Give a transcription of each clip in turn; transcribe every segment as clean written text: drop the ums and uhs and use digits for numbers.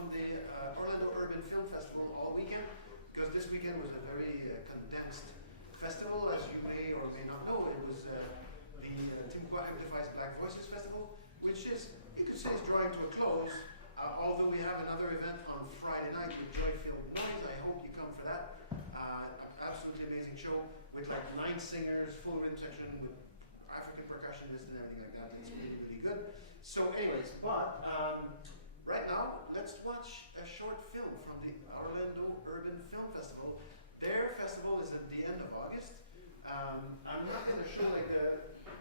from the Orlando Urban Film Festival all weekend, because this weekend was a very condensed festival. As you may or may not know, it was the Timucua Amplifies Black Voices Festival, which is, you could say, is drawing to a close. Although we have another event on Friday night with Joy Filled Noise. I hope you come for that. Absolutely amazing show with like 9 singers, full rhythm section with African percussionists and everything like that. It's really, really good. So anyways, but right now, let's watch a short film from the Orlando Urban Film Festival. Their festival is at the end of August. I'm not going to show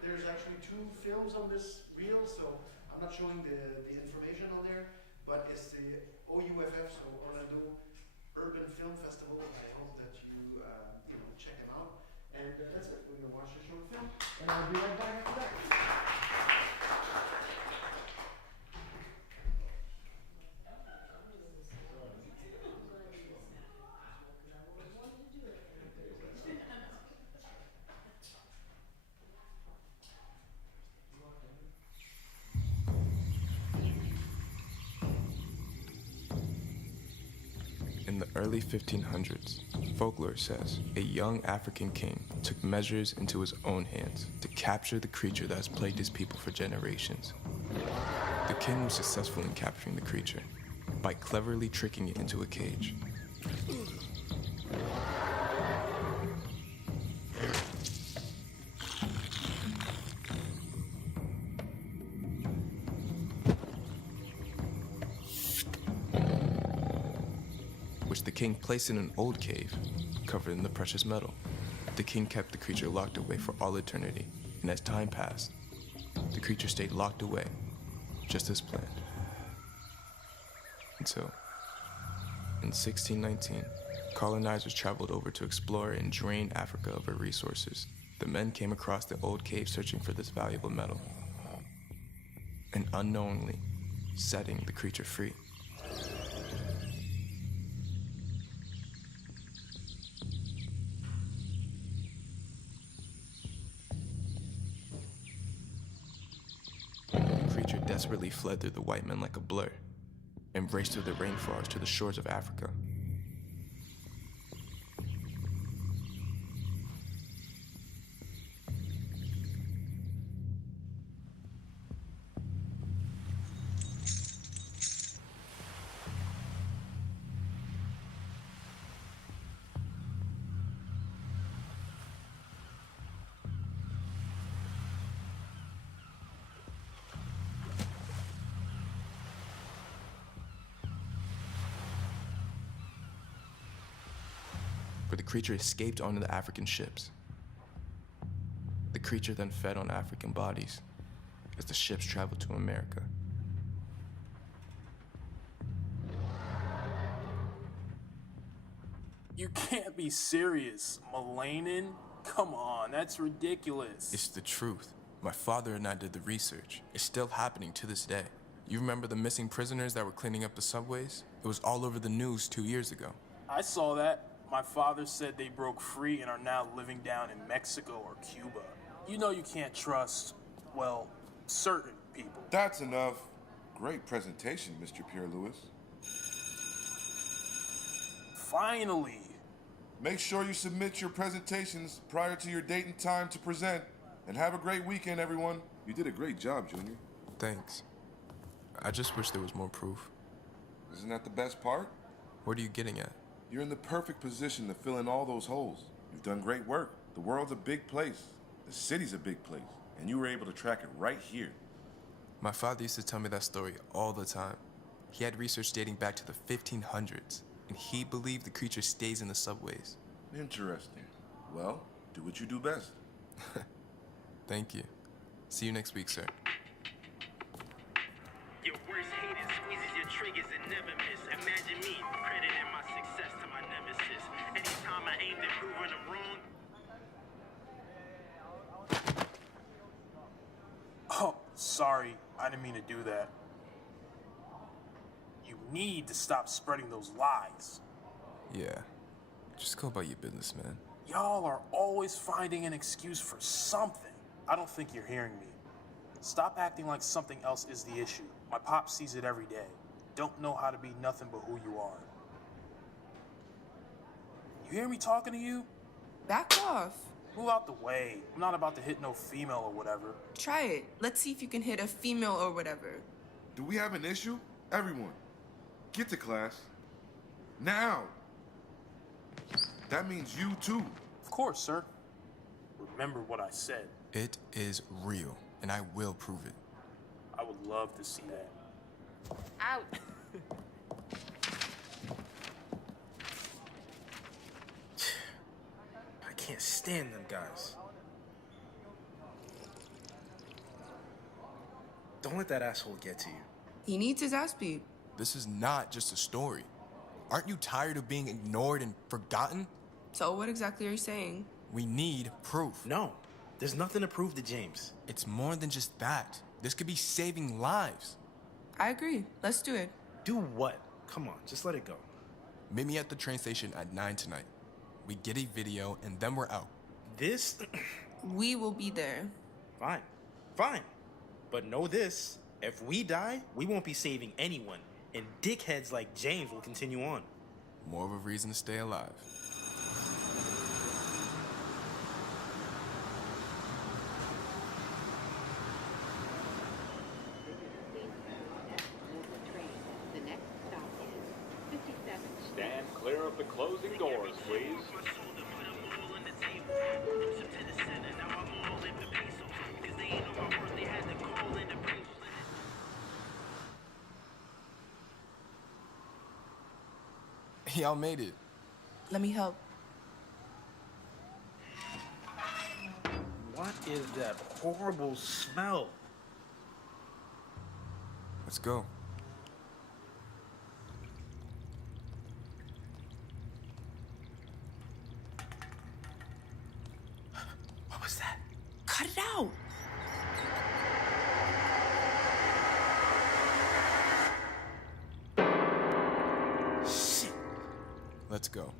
there's actually 2 films on this reel, so I'm not showing the information on there, but it's the OUFF, so Orlando Urban Film Festival. I hope that you check them out. And that's it. We're going to watch the short film, and I'll be right back after that. In the early 1500s, folklore says a young African king took measures into his own hands to capture the creature that has plagued his people for generations. The king was successful in capturing the creature by cleverly tricking it into a cage. Which the king placed in an old cave, covered in the precious metal. The king kept the creature locked away for all eternity, and as time passed, the creature stayed locked away, just as planned. And so, in 1619, colonizers traveled over to explore and drain Africa of her resources. The men came across the old cave searching for this valuable metal, and unknowingly setting the creature free. Desperately fled through the white men like a blur and raced through the rainforest to the shores of Africa. Where the creature escaped onto the African ships. The creature then fed on African bodies as the ships traveled to America. You can't be serious, Malanin. Come on, that's ridiculous. It's the truth. My father and I did the research. It's still happening to this day. You remember the missing prisoners that were cleaning up the subways? It was all over the news 2 years ago. I saw that. My father said they broke free and are now living down in Mexico or Cuba. You know you can't trust, well, certain people. That's enough. Great presentation, Mr. Pierre-Louis. Finally. Make sure you submit your presentations prior to your date and time to present. And have a great weekend, everyone. You did a great job, Junior. Thanks. I just wish there was more proof. Isn't that the best part? What are you getting at? You're in the perfect position to fill in all those holes. You've done great work. The world's a big place. The city's a big place. And you were able to track it right here. My father used to tell me that story all the time. He had research dating back to the 1500s, and he believed the creature stays in the subways. Interesting. Well, do what you do best. Thank you. See you next week, sir. Your worst hater squeezes your triggers and never miss. Imagine me crediting my success to my nemesis. Anytime I aimed at proving them wrong. Oh, sorry. I didn't mean to do that. You need to stop spreading those lies. Yeah. Just go about your business, man. Y'all are always finding an excuse for something. I don't think you're hearing me. Stop acting like something else is the issue. My pop sees it every day. don't know how to be nothing but who you are. You hear me talking to you? Back off. Move out the way. I'm not about to hit no female or whatever. Try it. Let's see if you can hit a female or whatever. Do we have an issue? Everyone, get to class. Now. That means you too. Of course, sir. Remember what I said. It is real, and I will prove it. I would love to see that. Out. I can't stand them guys. Don't let that asshole get to you. He needs his ass beat. This is not just a story. Aren't you tired of being ignored and forgotten? So what exactly are you saying? We need proof. No, there's nothing to prove to James. It's more than just that. This could be saving lives. I agree. Let's do it. Do what? Come on, just let it go. Meet me at the train station at 9 tonight. We get a video, and then we're out. This? We will be there. Fine. Fine. But know this, if we die, we won't be saving anyone, and dickheads like James will continue on. More of a reason to stay alive. The next stop is 57. Stand clear of the closing doors, please. Y'all made it. Let me help. What is that horrible smell? Let's go. What was that? Cut it out. Shit. Let's go.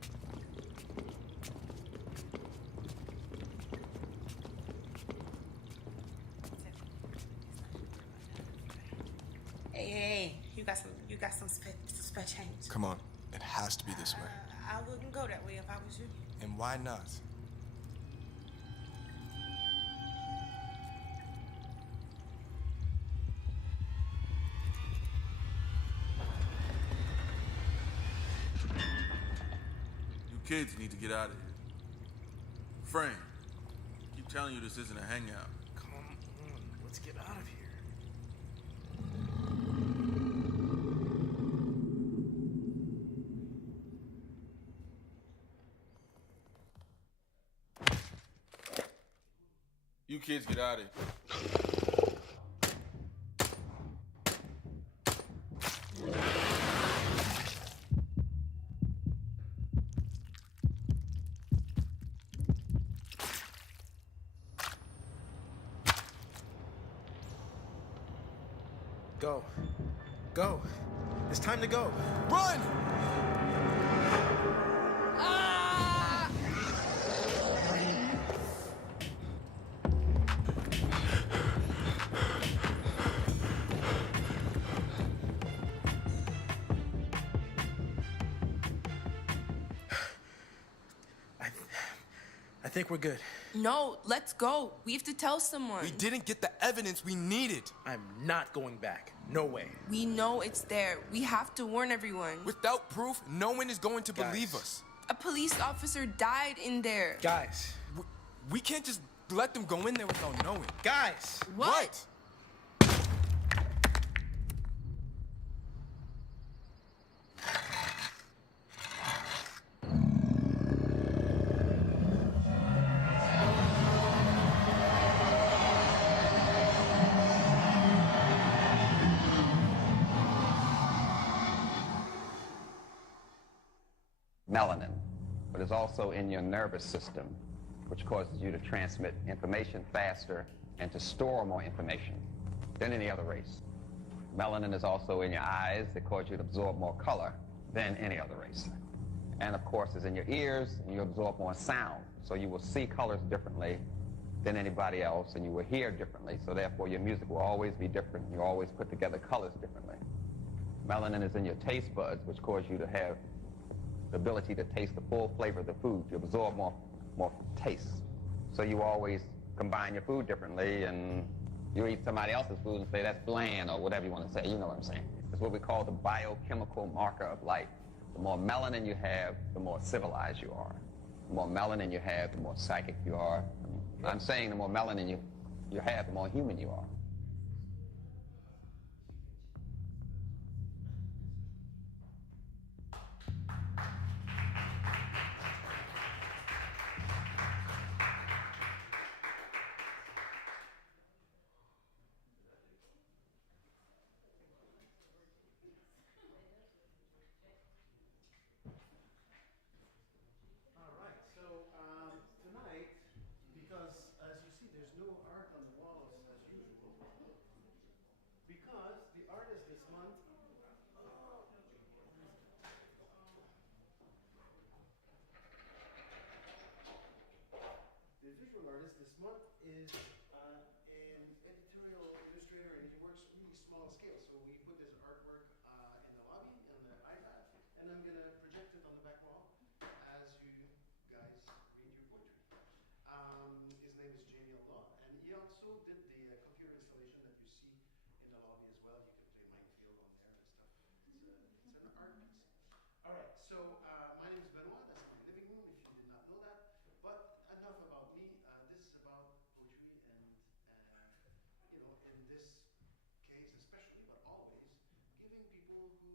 Hey, you got some spare change. Come on. It has to be this way. I wouldn't go that way if I was you. And why not? You kids need to get out of here. Frank, I keep telling you this isn't a hangout. Come on, let's get out of here. You kids get out of here. Go. Go. It's time to go. Run! I think we're good. No, let's go. We have to tell someone. We didn't get the evidence we needed. I'm not going back. No way. We know it's there. We have to warn everyone. Without proof, no one is going to Guys. believe us. A police officer died in there. Guys. We can't just let them go in there without knowing. Guys. What? Melanin, but is also in your nervous system, which causes you to transmit information faster and to store more information than any other race. Melanin is also in your eyes that cause you to absorb more color than any other race. And of course, is in your ears, and you absorb more sound, so you will see colors differently than anybody else, and you will hear differently, so therefore your music will always be different. You always put together colors differently. Melanin is in your taste buds, which cause you to have the ability to taste the full flavor of the food, to absorb more taste. So you always combine your food differently, and you eat somebody else's food and say that's bland or whatever you want to say. You know what I'm saying? It's what we call the biochemical marker of life. The more melanin you have, the more civilized you are. The more melanin you have, the more psychic you are. I'm saying the more melanin you have, the more human you are. All right, so tonight, because as you see, there's no art on the walls as usual, because the artist this month, the visual artist this month is an editorial illustrator, and he works really small scale. So we put this artwork in the lobby, in the iPad, and I'm gonna project it on the back wall as you guys read your poetry. His name is Jamie Allah, and he also did the computer installation that you see in the lobby as well. You can play Minefield on there and stuff. It's an art piece. All right, so my name is Benoit. That's my living room, if you did not know that. But enough about me. This is about poetry, and you know, in this case especially, but always, giving people who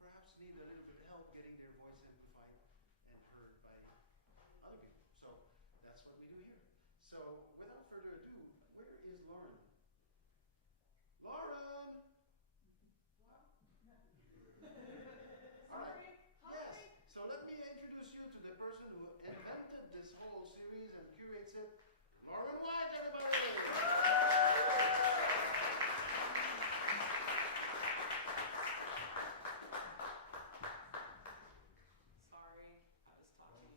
perhaps need a little bit of help getting their voice amplified and heard by other people. So that's what we do here. So without further ado, where is Lauren? Lauren! All right. Yes. So let me introduce you to the person who invented this whole series and curates it. Lauren White, everybody! Sorry, I was talking.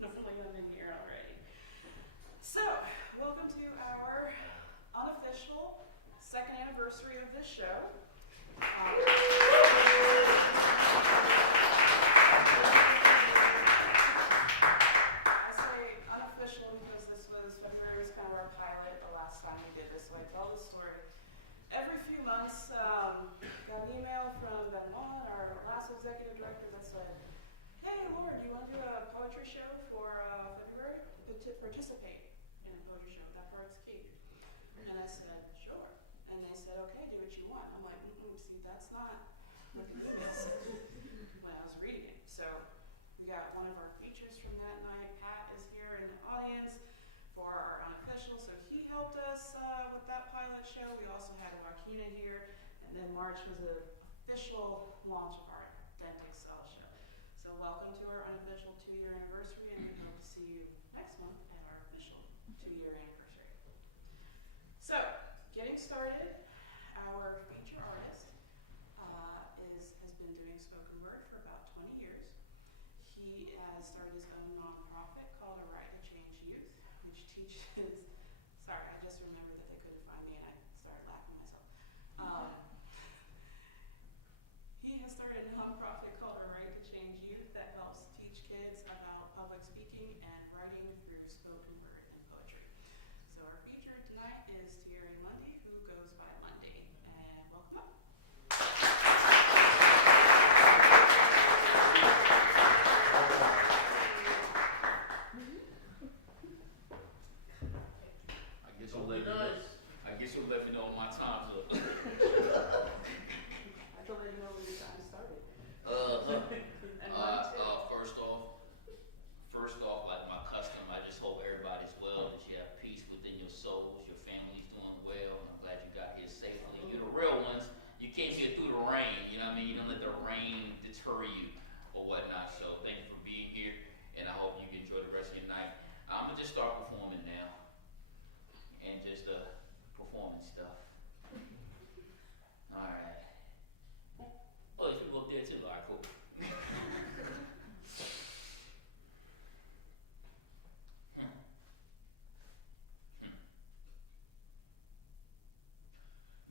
Hopefully I'm in here already. So, welcome to our unofficial second anniversary of this show. I say unofficial because February was kind of our pilot the last time we did this, so I tell the story. Every few months, got an email from Benoit, our last executive director, that said, hey, Lauren, do you want to do a poetry show for February? Participate in a poetry show. That part's key. And I said, sure. And they said, okay, do what you want. I'm like, see, that's not what the email said when I was reading it. So we got one of our features from that night. Pat is here in the audience for our unofficial. So he helped us with that pilot show. We also had Marquina here. And then March was the official launch of our Authentic Selves show. So welcome to our unofficial 2-year anniversary, and we hope to see you next month at our official 2-year anniversary. So, getting started, our feature artist has been doing spoken word for about 20 years. He has started his own nonprofit called A Right to Change Youth, which teaches, sorry, I just remembered that they couldn't find me and I started laughing myself. He has started a nonprofit called A Right to Change Youth that helps teach kids about public speaking and writing through spoken word and poetry. So our feature tonight is Lundy, who goes by Lundy, and welcome up. I guess you'll let me know when my time's up. I can let you know when your time started. And first off, like my custom, I just hope everybody's well, that you have peace within your souls, your family's doing well, and I'm glad you got here safely. You're the real ones. You came here through the rain, you know what I mean? You don't let the rain deter you or whatnot. So thank you for being here, and I hope you enjoy the rest of your night. I'm gonna just start performing now, and just performing stuff. All right. Oh, there's people up there too. All right, cool.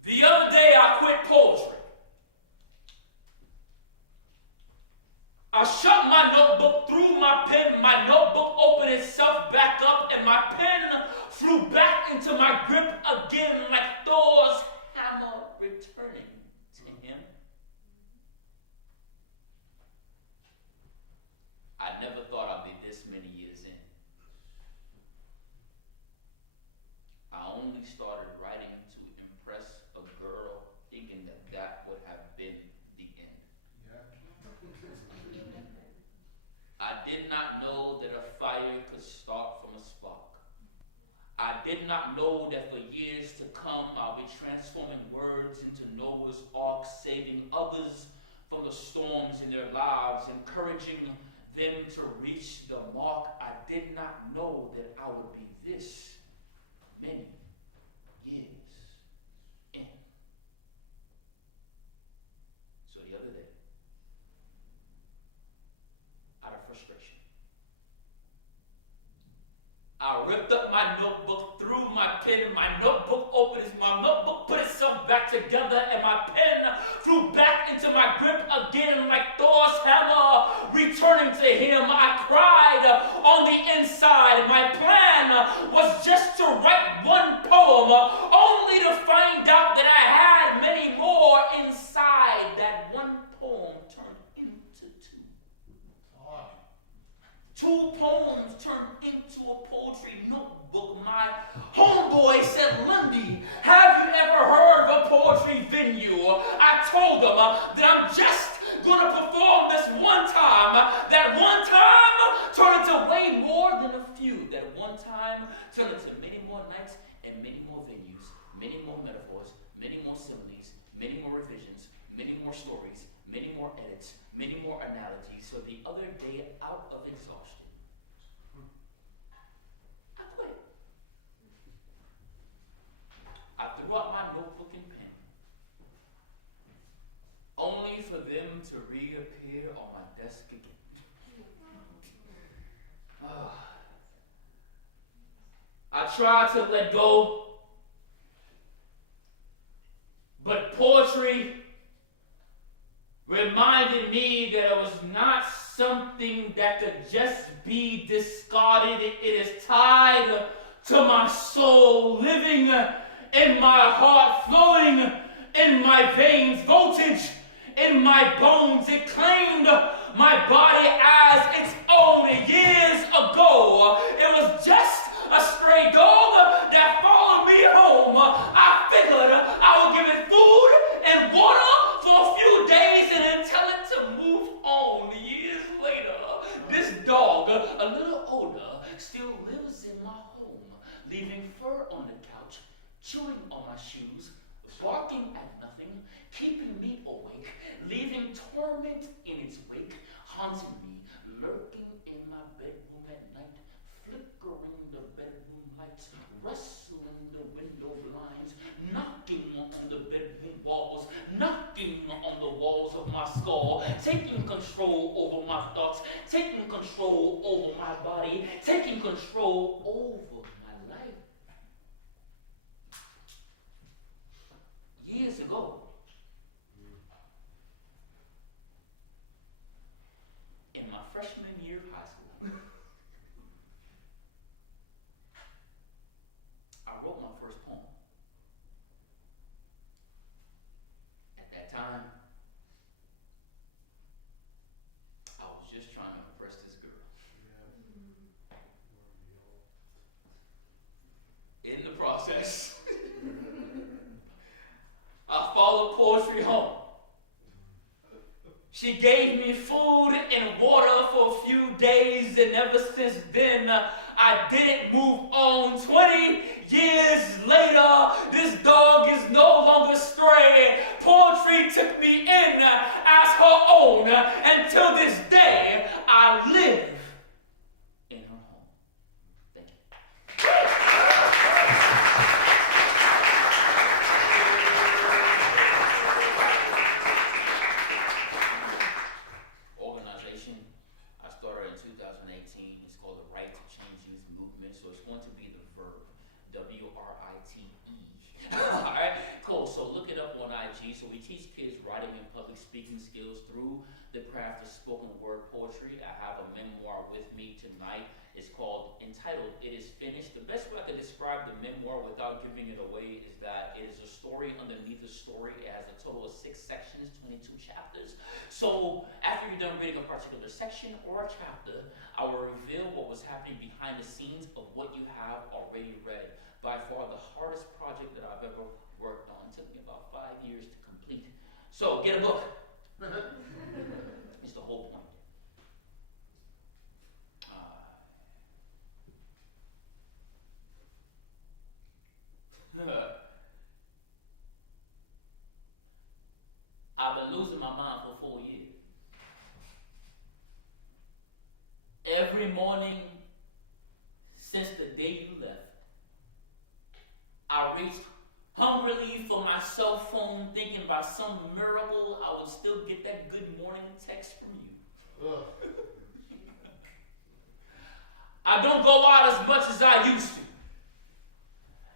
The other day I quit into my grip again like Thor's hammer returning to him. I never thought I'd be this many years in. I only started writing to impress a girl, thinking that that would have been the end. I did not know that a fire could start from a spark. I did not know that for years to come I'll be transforming words into Noah's Ark, saving others from the storms in their lives, encouraging them to reach the mark. I did not know that I would be this many years in. So the other day, out of frustration, I ripped up my notebook, threw my pen, my notebook opened, my notebook put itself back together, and my pen flew back into my grip again like Thor's hammer returning to him. I cried on the inside. My plan was just to write one poem, only to find out that I had many more inside. That one poem turned into two. Two poems turned into a poetry notebook. My homeboy said, Lundy, have you ever heard of a poetry venue? I told him that I'm just going to perform this one time. That one time turned into way more than a few. That one time turned into many more nights and many more venues, many more metaphors, many more similes, many more revisions, many more stories, many more edits, many more analogies. So the other day, out of exhaustion, I quit. I threw out my notebook and pen, only for them to reappear on my desk again. I tried to let go, but poetry reminded me that it was not something that could just be discarded. It is tied to my soul, living in my heart, flowing in my veins, voltage in my bones. It claimed my body as its own. Years ago, it was just a stray dog that followed me home. I figured I would give it food and water for a few days and then tell it to move on. Years later, this dog, a little older, still lives in my home, leaving fur on the couch, chewing on my shoes, barking at nothing, keeping me awake, leaving torment in its wake, haunting me, lurking in my bedroom at night, flickering the bedroom lights, rustling the window blinds, knocking on the bedroom walls, knocking on the walls of my skull, taking control over my thoughts, taking control over my body, taking control over my life. Years ago, in my freshman year of high school, I wrote my first poem. At that time, I was just trying to impress this girl. In the process, I followed poetry home. She gave me food and water for a few days, and ever since then, I didn't move on. 20 years later, this dog is no longer stray. Poetry took me in as her own, and till this day, I live in her home. Thank you. Organization I started in 2018. It's called the Right to Change Youth Movement. So it's going to be the verb, W-R-I-T-E. All right, cool. So look it up on IG. So we teach kids writing and public speaking skills through the craft of spoken word poetry. I have a memoir with me tonight. It's entitled, It Is Finished. The best way I could describe the memoir without giving it away is that it is a story underneath a story. It has a total of 6 sections, 22 chapters. So after you're done reading a particular section or a chapter, I will reveal what was happening behind the scenes of what you have already read. By far the hardest project that I've ever worked on. It took me about 5 years to complete. So get a book. It's the whole point. I've been losing my mind for 4 years. Every morning since the day you left, I reached hungrily for my cell phone, thinking by some miracle I would still get that good morning text from you. I don't go out as much as I used to.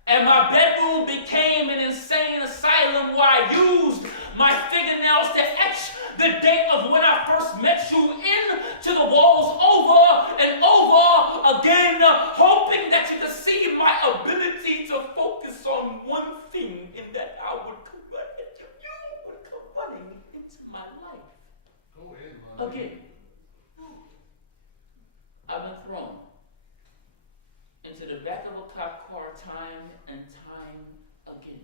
And my bedroom became an insane asylum where I used my fingernails to etch the date of when I first met you into the walls over and over again, hoping that you could see my ability to focus on one thing, and that I would come running into you, would come running into my life. Go in, man. Again. I've been thrown into the back of a cop car time and time again.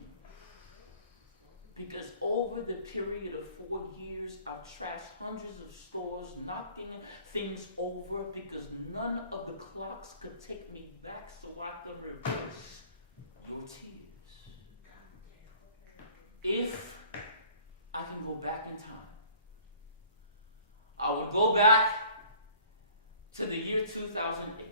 Because over the period of 4 years, I've trashed hundreds of stores, knocking things over because none of the clocks could take me back, so I could reverse your tears. If I can go back in time, I would go back to the year 2008.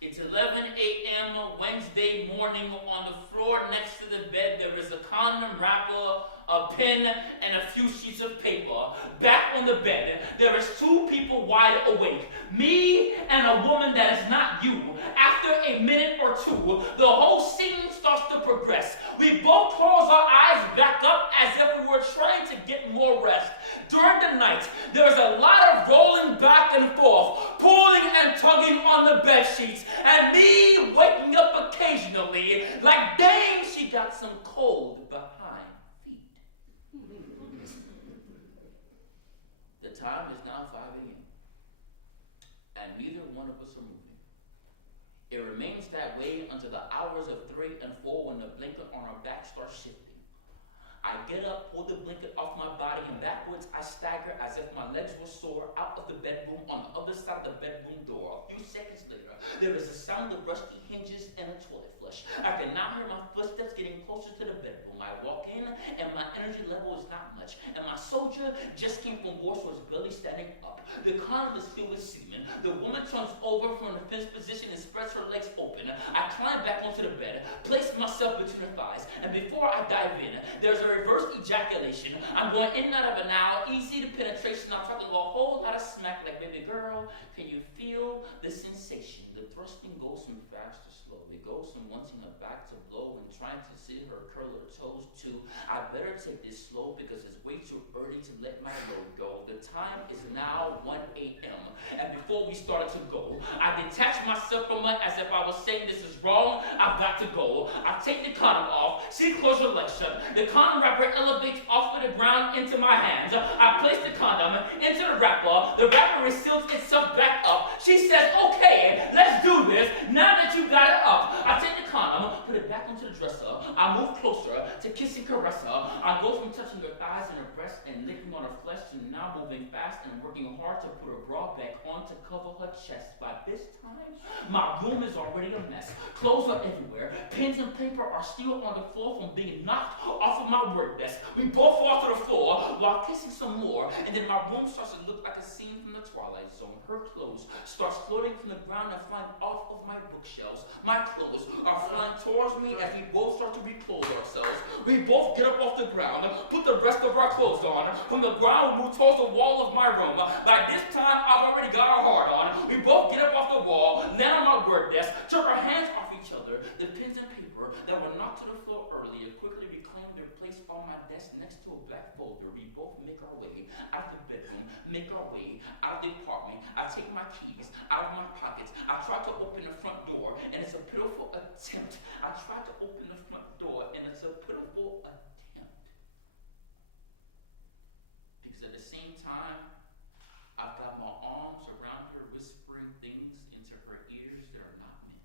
It's 11 a.m. Wednesday morning. On the floor next to the bed, there is a condom wrapper, a pen, and a few sheets of paper. Back on the bed, there is 2 people wide awake. Me and a woman that is not you. After a minute or 2, the whole scene starts to progress. We both close our eyes back up as if we were trying to get more rest. During the night, there is a lot of rolling back and forth, pulling and tugging on the bed sheets, and me waking up occasionally, like, dang, she got some cold behind feet. The time is now 5 a.m., and neither one of us are moving. It remains that way until the hours of 3 and 4 when the blanket on our back starts shifting. I get up, pull the blanket off my body, and backwards I stagger as if my legs were sore out of the bedroom on the other side of the bedroom door. A few seconds later, there is a sound of rusty hinges and a toilet flush. I can now hear my footsteps getting closer to the bedroom. I walk in, and my energy level is not much, and my soldier just came from war, so his belly standing up. The condom is filled with semen. The woman turns over from the fence position and spreads her legs open. I climb back onto the bed, place myself between her thighs, and before I dive in, there's a reverse ejaculation. I'm going in and out of an hour, easy to penetration. I'm talking a whole lot of smack like, baby girl, can you feel the sensation? The thrusting goes from fast to slow. It goes from wanting her back to blow and trying to see her curl her toes too. I better take this slow because it's way too early to let my load go. The time is now 1 a.m. And before we started to go, I detached myself from her as if I was saying this is wrong, I've got to go. I take the condom off, she closes her legs shut. The condom wrapper elevates off of the ground into my hands. I place the condom into the wrapper. The wrapper reseals itself back up. She says, okay, let's do this. Now that you got it up, I take the condom, put it back onto the dresser. I move closer to kiss and caress her. I go from touching her thighs and her breasts and licking on her flesh to now moving fast and working hard to put her bra back on to cover her chest. By this time, my room is already a mess. Clothes are everywhere. Pens and paper are still on the floor from being knocked off of my work desk. We both fall to the floor while kissing some more, and then my room starts to look like a scene from the Twilight Zone. Her clothes starts floating from the ground and flying off of my bookshelves. My clothes are flying towards me as we both start to reclothe ourselves. We both get up off the ground, put the rest of our clothes on. From the ground, we move towards the wall of my room. By this time, I've already got our heart on. We both get up off the wall, land on my work desk, took our hands off each other. The pens and paper paper that were knocked to the floor earlier quickly reclaimed their place on my desk next to a black folder. We both make our way out of the bedroom, make our way out of the apartment. I take my keys out of my pockets. I try to open the front door, and it's a pitiful attempt. I try to open the front door, and it's a pitiful attempt. Because at the same time, I've got my arms around her, whispering things into her ears that are not meant.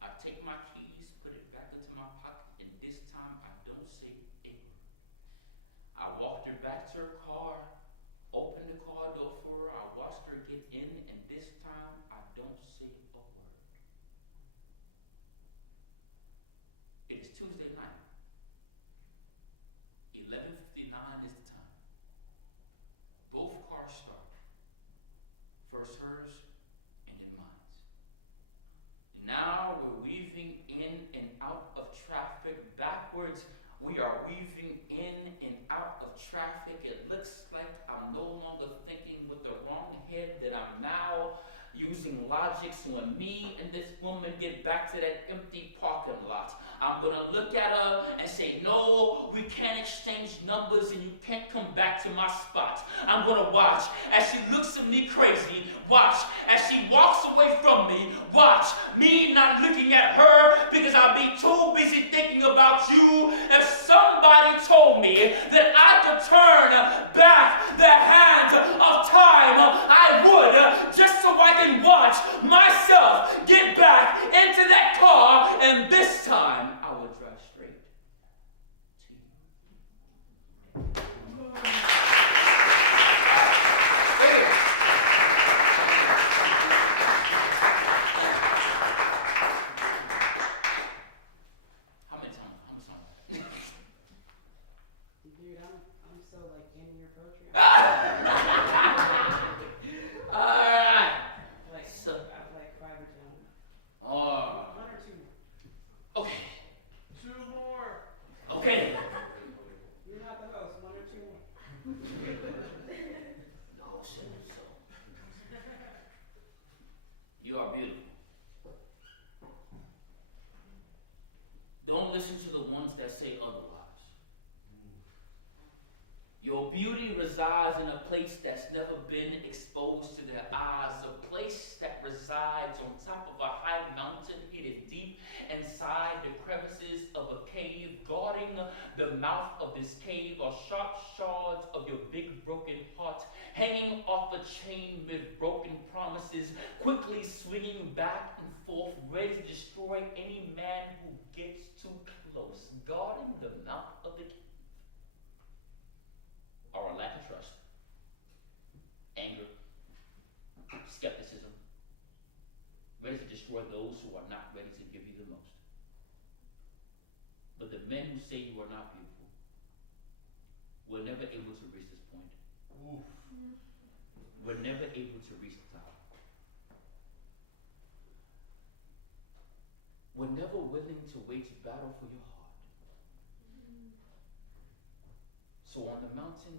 I take my keys, put it back into my pocket, and this time I don't say a word. I walked her back to her car, opened the car door for her, I watched her get in, and this time I don't say a word. It is Tuesday night. 11:59 is the time. Both cars start. First hers, and then mine. Now we're weaving in and out of traffic backwards. We are weaving in and out of traffic. It looks like I'm no longer thinking with the wrong head, that I'm now using logic. So when me and this woman get back to that empty parking lot, I'm gonna look at her and say, no, we can't exchange numbers and you can't come back to my spot. I'm gonna watch as she looks at me crazy, watch as she walks away from me, watch me not looking at her because I'll be too busy thinking about you. If somebody told me that I could turn back the hands of time, I would, just so I can watch myself get back into that car, and this time I would drive straight to you. How many times? Dude, I'm so like in your poetry. Alright. Like, So, like 5 or 10. oh, 1 or 2 more. okay. 2 more. Okay. You're not the host. 1 or 2 more. No, so. You are beautiful. Don't listen to the ones that say otherwise. Your beauty resides in a place that's never been exposed to their eyes, a place that resides on top of a high mountain. It is deep inside the crevices of a cave. Guarding the mouth of this cave are sharp shards of your big broken heart, hanging off a chain with broken promises, quickly swinging back and forth, ready to destroy any man who gets too close. Guarding the mouth of the cave are a lack of trust, anger, skepticism, ready to destroy those who are not ready to give you the most. But the men who say you are not beautiful were never able to reach this point. Oof. Were never able to reach the top. Were never willing to wage battle for your heart. So on the mountain,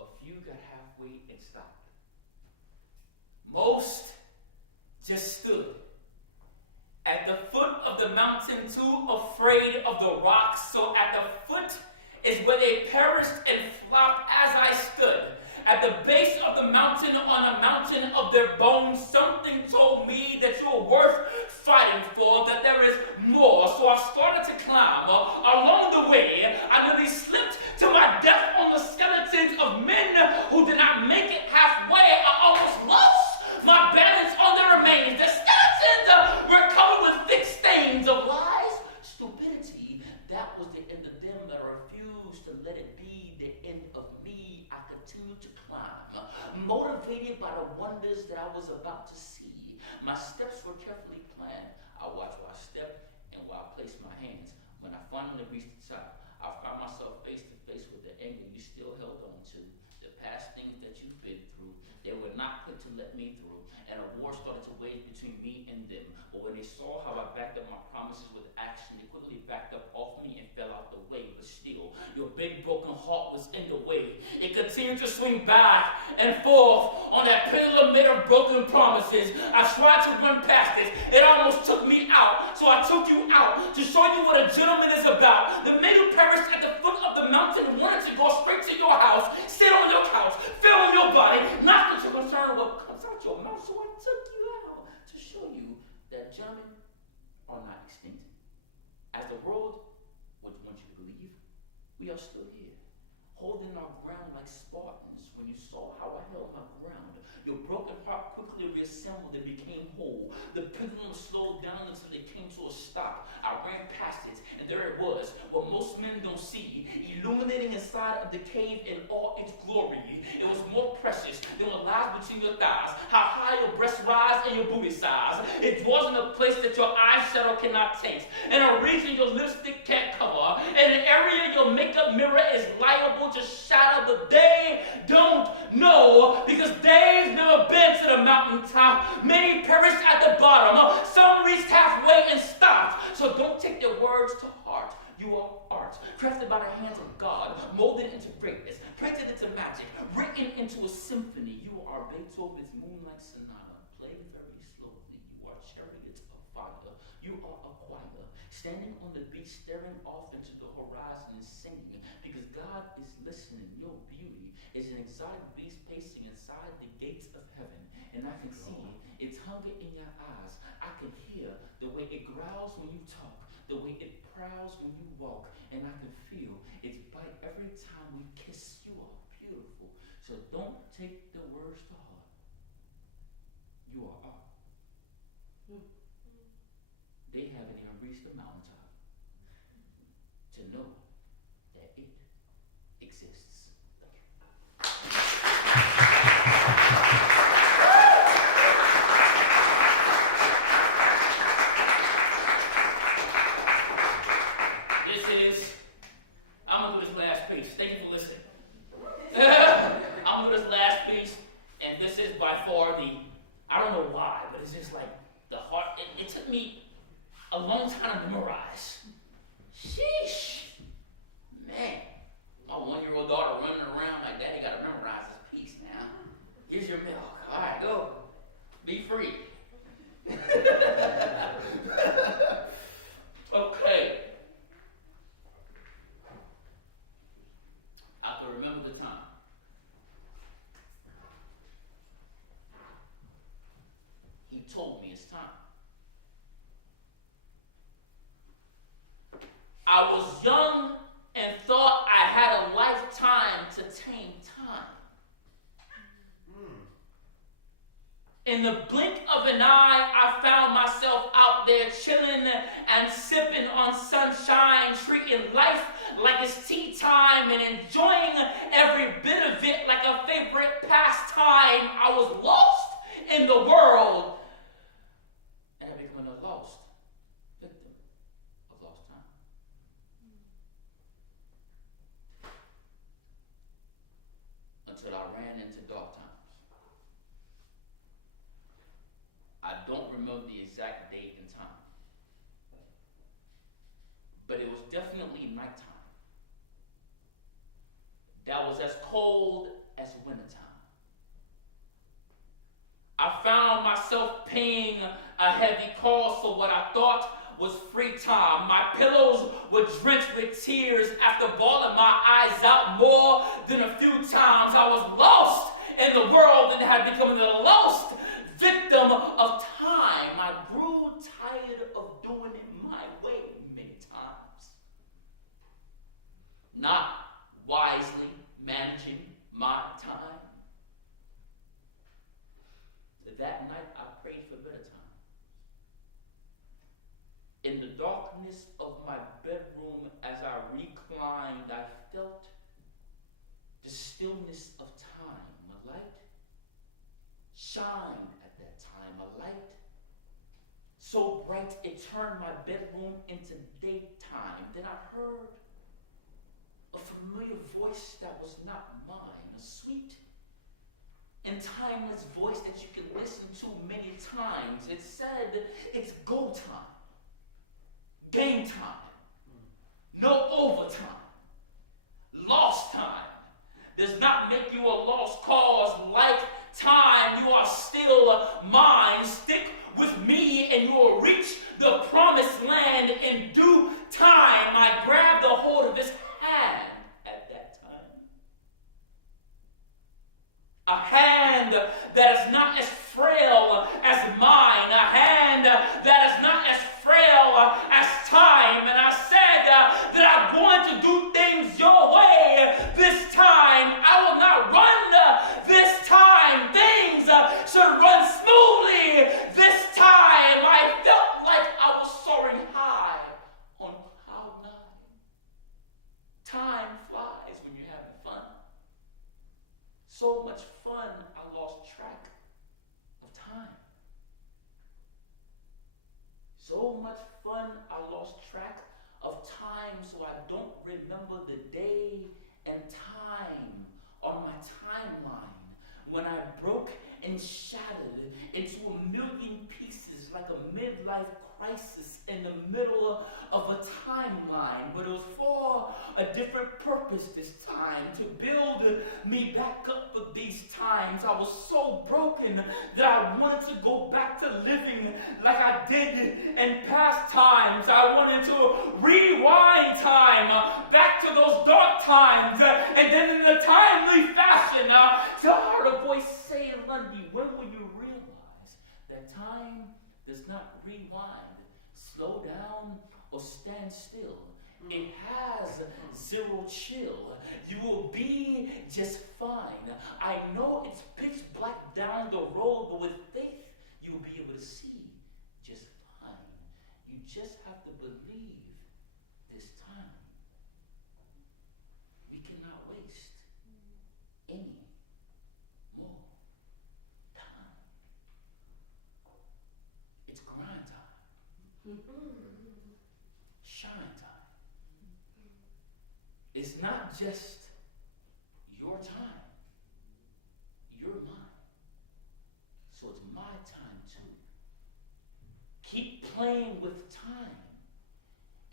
a few got halfway and stopped. Most just stood at the foot of the mountain, too afraid of the rocks. So at the foot is where they perished and flopped as I stood. At the base of the mountain, on a mountain of their bones, something told me that you're worth fighting for, that there is more. So I started to climb. Along the way, I nearly slipped to my death on the skeletons of men who did not make it halfway. I almost lost my balance on the remains. The skeletons were covered with thick stains of lies, stupidity. That was the end of them, that I refused to let it be the end of me. I continued to climb, motivated by the wonders that I was about to see. My steps were carefully planned. I watched where I stepped and where I placed my hands. When I finally reached the top, I found myself face to face with the anger you still held on to, the past things that you've been through. They were not put to let me through, and a war started to wage between me and them. But when they saw how I backed up my promises with action, they quickly backed up off me and fell out the way. But still, your big broken heart was in the way. It continued to swing back and forth on that pillar made of broken promises. I tried to run past it. It almost took me out. to show you what a gentleman is about. The men who perished at the foot of the mountain wanted to go straight to your house, sit on your couch, feel on your body, not that you're concerned with what comes out your mouth. So I took you out to show you that gentlemen are not extinct. As the world would want you to believe, we are still here, holding our ground like Spartans. When you saw how I held my ground, your broken heart quickly reassembled and became whole. The pendulum slowed down until it came to a stop. I ran past it, and there it was, what most men don't see, illuminating inside of the cave in all its glory. It was more precious than what lies between your thighs, how high your breasts rise and your booty size. It wasn't a place that your eyeshadow cannot taint, and a region your lipstick can't cover, and an area your makeup mirror is liable to shatter. But they don't know, because they've never been to the mountaintop. Many perished at the bottom. Some reached halfway and stopped. So don't take their words to heart. You are art, crafted by the hands of God, molded into greatness, printed into magic, written into a symphony. You are Beethoven's Moonlight Sonata, played very slowly. You are chariots of fire. You are a choir, standing on the beach, staring off into the horizon and singing, because God is listening. Your beauty is an exotic beast pacing inside the gates of heaven, and I can see its hunger in your eyes. I can hear the way it growls when you talk, the way it prowls when you walk, and I can feel its bite every time we kiss. You are beautiful, so don't take the words to heart. You are art. They haven't even reached the mountaintop to know that it exists. I'm gonna do this last piece. Thank you for listening. I'm gonna do this last piece, and this is by far I don't know why, but it's just like the heart. It took me a long time to memorize. Sheesh. Man, my 1-year-old daughter running around like, Daddy gotta memorize this piece now. Here's your milk. All right, go. Be free. Okay. I can remember the time. He told me it's time. I was young and thought I had a lifetime to tame time. In the blink of an eye, I found myself out there chilling and sipping on sunshine, treating life like it's tea time and enjoying every bit of it like a favorite pastime. I was lost in the world, and I became a lost victim of lost time. Until I ran into dark times. I don't remember the exact date and time, but it was definitely nighttime. That was as cold as wintertime. I found myself paying a heavy cost for what I thought was free time. My pillows were drenched with tears after bawling my eyes out more than a few times. I was lost in the world and had become a lost victim of time. I grew tired of doing it my way many times. Not wisely managing my time. That night I prayed for better time. In the darkness of my bedroom as I reclined, I felt the stillness of time. A light shined at that time, a light so bright it turned my bedroom into daytime. Then I heard a familiar voice that was not mine, a sweet and timeless voice that you can listen to many times. It said, it's go time, game time, no overtime, lost time does not make you a lost cause. Like time, you are still mine. Stick with me and you will reach the promised land in due much fun, I lost track of time, so I don't remember the day and time on my timeline when I broke and shattered into a million pieces like a midlife crisis in the middle of a timeline, but it was for a different purpose this time, to build me back up for these times. I was so broken that I wanted to go back to living like I did in past times. I wanted to rewind time back to those dark times, and then in a timely fashion, to heard a voice saying, Lundy, when will you realize that time does not rewind, slow down, or stand still? It has zero chill. You will be just fine. I know it's pitch black down the road, but with faith, you'll be able to see just fine. You just have to believe this time. We cannot waste any more time. It's grind time. Shine time. It's not just your time. You're mine. So it's my time too. Keep playing with time,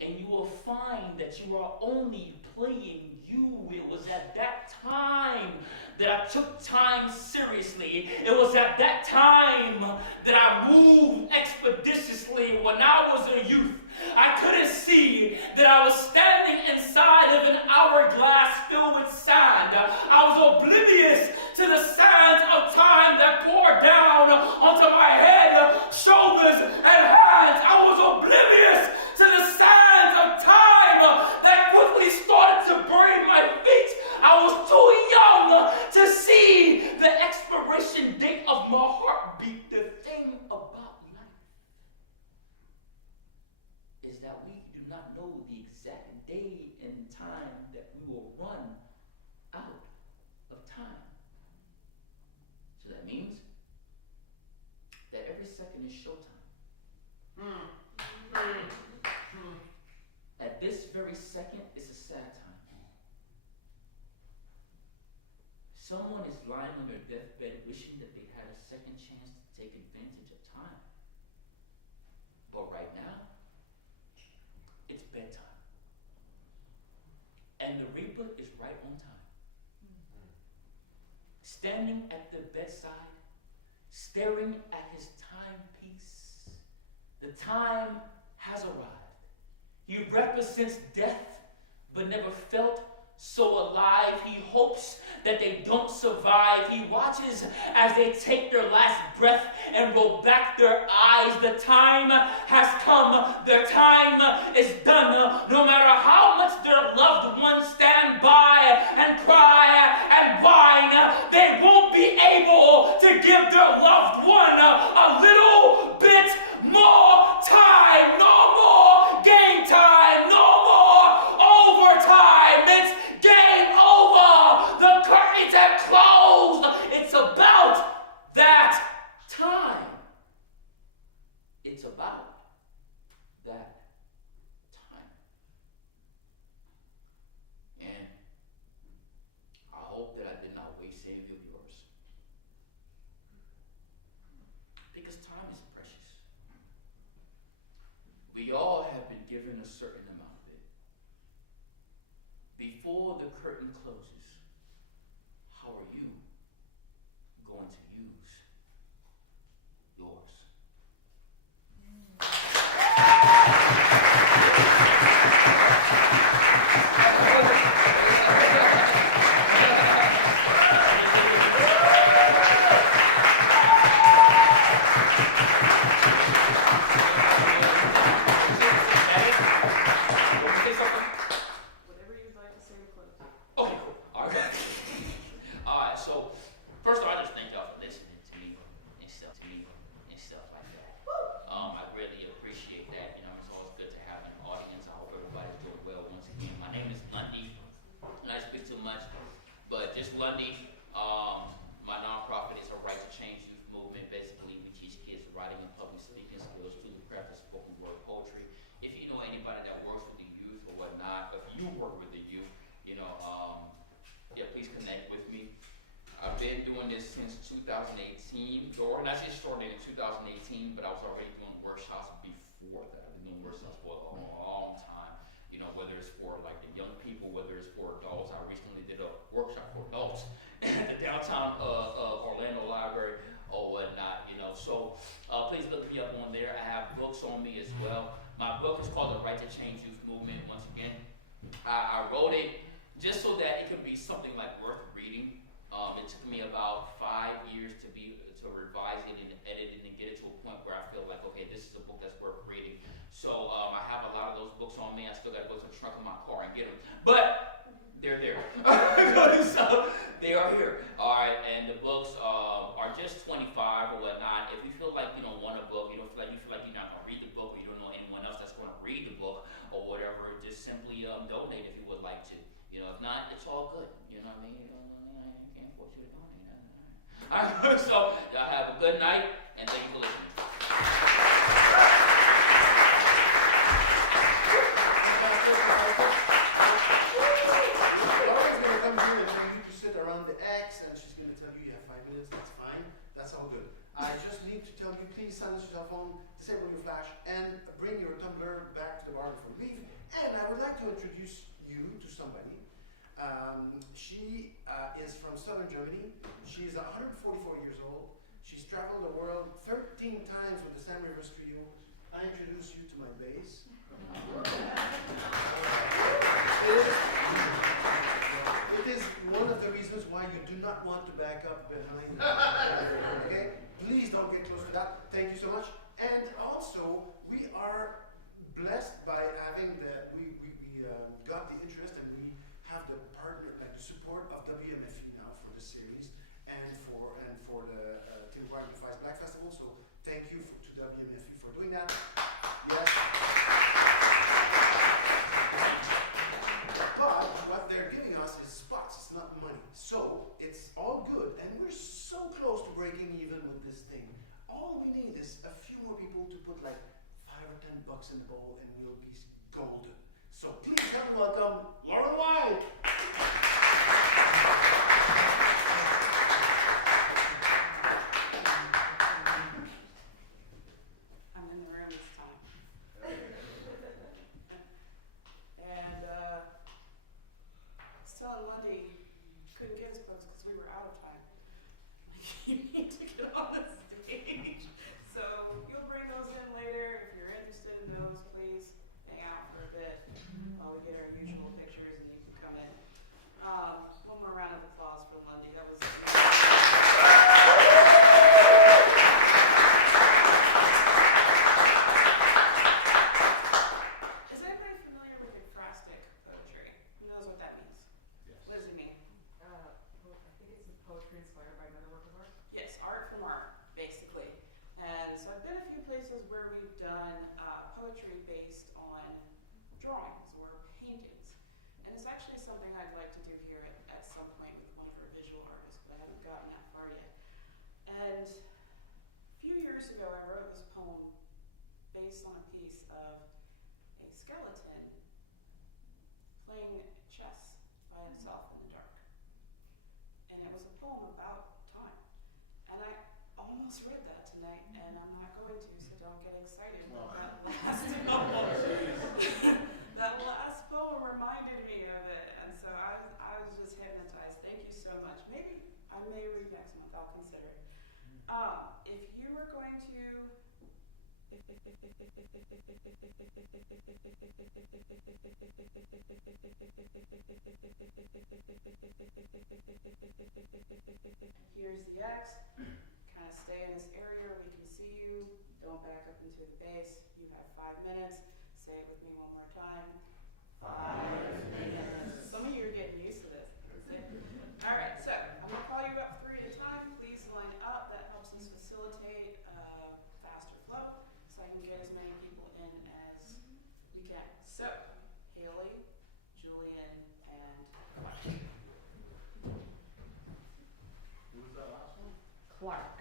and you will find that you are only playing you. It was at that time that I took time seriously. It was at that time that I moved expeditiously. When I was a youth, I couldn't see that I was standing inside of an hourglass filled with sand. I was oblivious to the sands of time that poured down onto my head, shoulders, and hands. I was oblivious to the sands of time that quickly started to bury my feet. I was too young to see the expiration date of my heartbeat. The thing about life is that we do not know the exact day and time that we will run out of time. So that means that every second is showtime. At this very second, it's a sad time. Someone is lying on their deathbed wishing that they had a second chance to take advantage of time. But right now, it's bedtime. And the Reaper is right on time. Standing at the bedside, staring at his timepiece. The time has arrived. He represents death, but never felt so alive. He hopes that they don't survive. He watches as they take their last breath and roll back their eyes. The time has come. Their time is done. No matter how much their loved ones stand by and cry and whine, they won't be able to give their loved one a little bit more time. No more game time. No more overtime. It's game over. The curtains have closed. It's about that time. It's about that time. And I hope that I did not waste any of yours. Because time is precious. We all have been given a certain amount of it. Before the curtain closes, how are you going to use yours? Whatever you'd like to say to close. Okay, cool. All right. All right. So, first of all, I just thank y'all for listening to me and stuff like that. I really appreciate that. You know, it's always good to have an audience. I hope everybody's doing well once again. My name is Lundy, and I speak too much, but just Lundy. My nonprofit is a Right to Change youth movement. Basically, we teach kids writing and public speaking skills through the craft of spoken word poetry. doing this since 2018. The organization started in 2018, but I was already doing workshops before that. I've been doing workshops for a long time. You know, whether it's for like the young people, whether it's for adults. I recently did a workshop for adults at the downtown Orlando Library or whatnot. You know, so please look me up on there. I have books on me as well. My book is called The Right to Change Youth Movement. Once again, I wrote it just so that it could be something like worth reading. It took me about 5 years to revise it and edit it and get it to a point where I feel like, okay, this is a book that's worth reading. So I have a lot of those books on me. I still got to go to the trunk of my car and get them, but they're there. So they are here. All right, and the books are just $25 or whatnot. If you feel like you don't want a book, you feel like you're not gonna read the book, or you don't know anyone else that's gonna read the book or whatever, just simply donate if you would like to. You know, if not, it's all good. You know what I mean? I can't force you to donate. All right, so y'all have a good night, and thank you for listening. Laura's going to come here and tell you to sit around the X, and she's going to tell you you have 5 minutes. That's fine. That's all good. I just need to tell you, please silence your cell phone, disable your flash, and bring your tumbler back to the bar before you leave. And I would like to introduce you to somebody. She is from southern Germany. She's 144 years old. She's traveled the world 13 times with the Sam Rivers Trio. I introduce you to my bass. It is one of the reasons why you do not want to back up behind. Okay? Please don't get close to that. Thank you so much. And also, we are blessed by having we got the interest, and we have the partner, like the support of WMFE now for this series and for the Tim White Defies Black Festival. So thank you to WMFE for doing that. Yes. But what they're giving us is spots. It's not money. So it's all good, and we're so close to breaking even with this thing. All we need is a few more people to put like $5 or $10 in the bowl, and we'll be golden. So please help me welcome Lauren White. I'm in the room this time. And I was telling Lundy, couldn't get his post because we were out of time. You need to get on the stage. So you'll bring those in later. If you're interested in those, please hang out for a bit while we get our usual pictures and you can come in. One more round of applause for Lundy. That was Is anybody familiar with ekphrastic poetry? Who knows what that means? Yes. What does it mean? I think it's poetry inspired by another work of art. Yes, art from art, basically. And so I've been a few places where we've done poetry based on drawings or paintings. And it's actually something I'd like to do here at some point with one of our visual artists, but I haven't gotten that far yet. And a few years ago, I wrote this poem based on a piece of a skeleton playing chess by itself in the dark. And it was a poem about time. And I almost read that tonight, and I'm not going to, so don't get excited. But that last poem, that last poem reminded me of it, and so I was just hypnotized. Thank you so much. Maybe I may read next month. I'll consider it. If you were going to here's the X. Kind of stay in this area where we can see you. Don't back up into the base. You have 5 minutes. Say it with me one more time. 5 minutes. Some of you are getting used to this. All right, so I'm going to call you up 3 at a time. Please line up. That helps us facilitate faster flow so I can get as many people in as we can. So, Haley, Julian, and Clark. Who was that last one? Clark.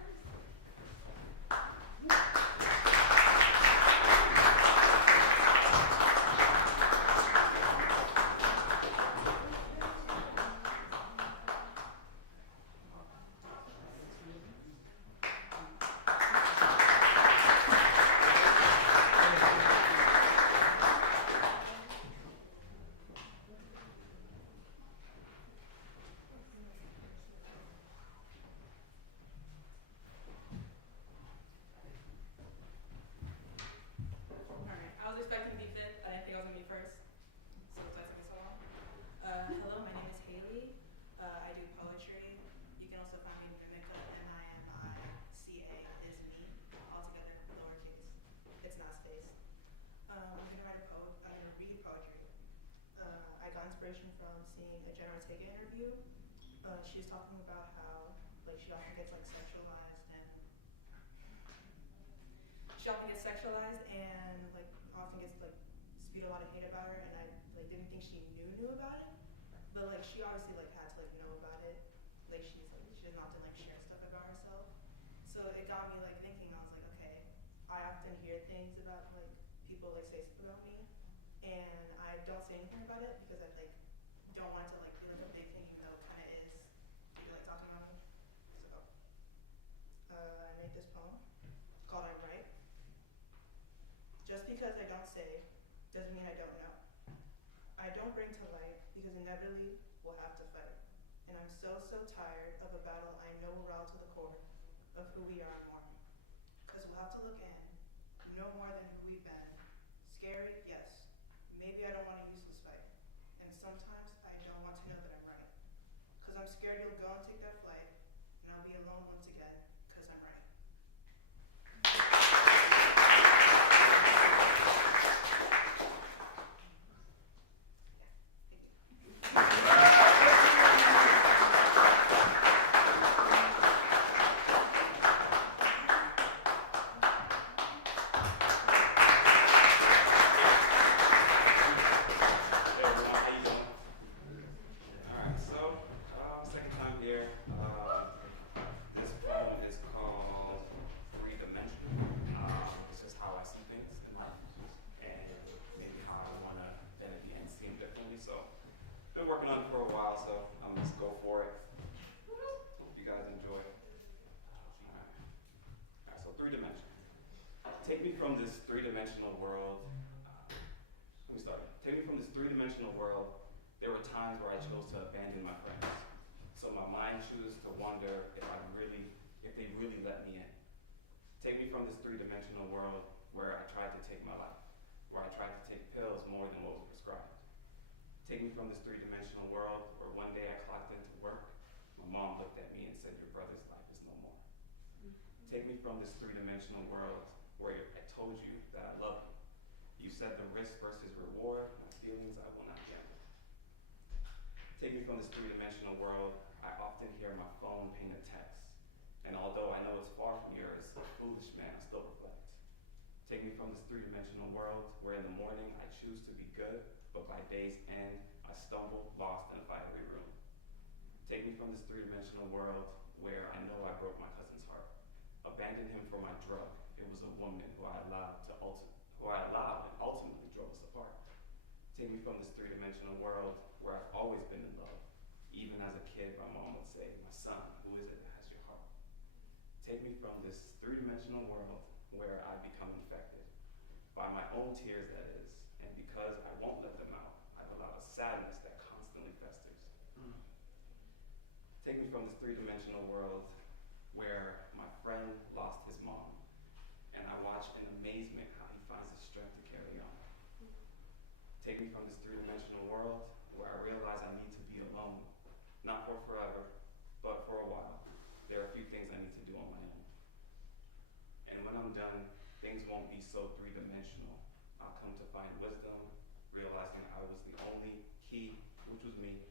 was expecting to be fifth. I didn't think I was going to be first. So that's why it took me so long. Hello, my name is Haley. I do poetry. You can also find me Mimica, M-I-M-I-C-A is me, all together, lowercase. It's not space. I'm going to read poetry. I got inspiration from seeing a Jenna Ortega interview. She was talking about how like she often gets like sexualized and like often gets like spewed a lot of hate about her, and I like didn't think she knew about it, but like she obviously like had to like know about it. Like she doesn't often like share stuff about herself, so it got me like thinking. I was like, okay, I often hear things about like people like say stuff about me, and I don't say anything about it because I like don't want it to like be like a big thing, even though it kind of is. People like talking about me. So I made this poem called "I'm Right." Just because I don't say doesn't mean I don't know. I don't bring to light because inevitably we'll have to fight. And I'm so tired of a battle I know will route to the core of who we are more. Because we'll have to look in, no more than who we've been. Scary, yes. Maybe I don't want a useless fight. And sometimes I don't want to know that I'm right. Because I'm scared you'll go and take that flight, and I'll be alone once again, because I'm right. Take me from this three-dimensional world. Let me start. Take me from this three-dimensional world. There were times where I chose to abandon my friends. So my mind chooses to wonder if they really let me in. Take me from this three-dimensional world where I tried to take my life, where I tried to take pills more than what was prescribed. Take me from this three-dimensional world where one day I clocked into work, my mom looked at me and said, "Your brother's life is no more." Take me from this three-dimensional world where I told you that I love you. You said the risk versus reward, my feelings I will not gamble. Take me from this three-dimensional world, I often hear my phone ping a text. And although I know it's far from yours, a foolish man, I still reflect. Take me from this three-dimensional world where in the morning I choose to be good, but by day's end, I stumble, lost in a fiery room. Take me from this three-dimensional world where I know I broke my cousin's heart. Abandoned him for my drug. It was a woman who I allowed and ultimately drove us apart. Take me from this three-dimensional world where I've always been in love. Even as a kid, my mom would say, "My son, who is it that has your heart?" Take me from this three-dimensional world where I become infected by my own tears, that is, and because I won't let them out, I've allowed a sadness that constantly festers. Take me from this three-dimensional world where my friend lost his mom, and I watch in amazement how he finds the strength to carry on. Take me from this three-dimensional world where I realize I need to be alone, not for forever, but for a while. There are a few things I need to do on my own. And when I'm done, things won't be so three-dimensional. I'll come to find wisdom, realizing I was the only key, which was me,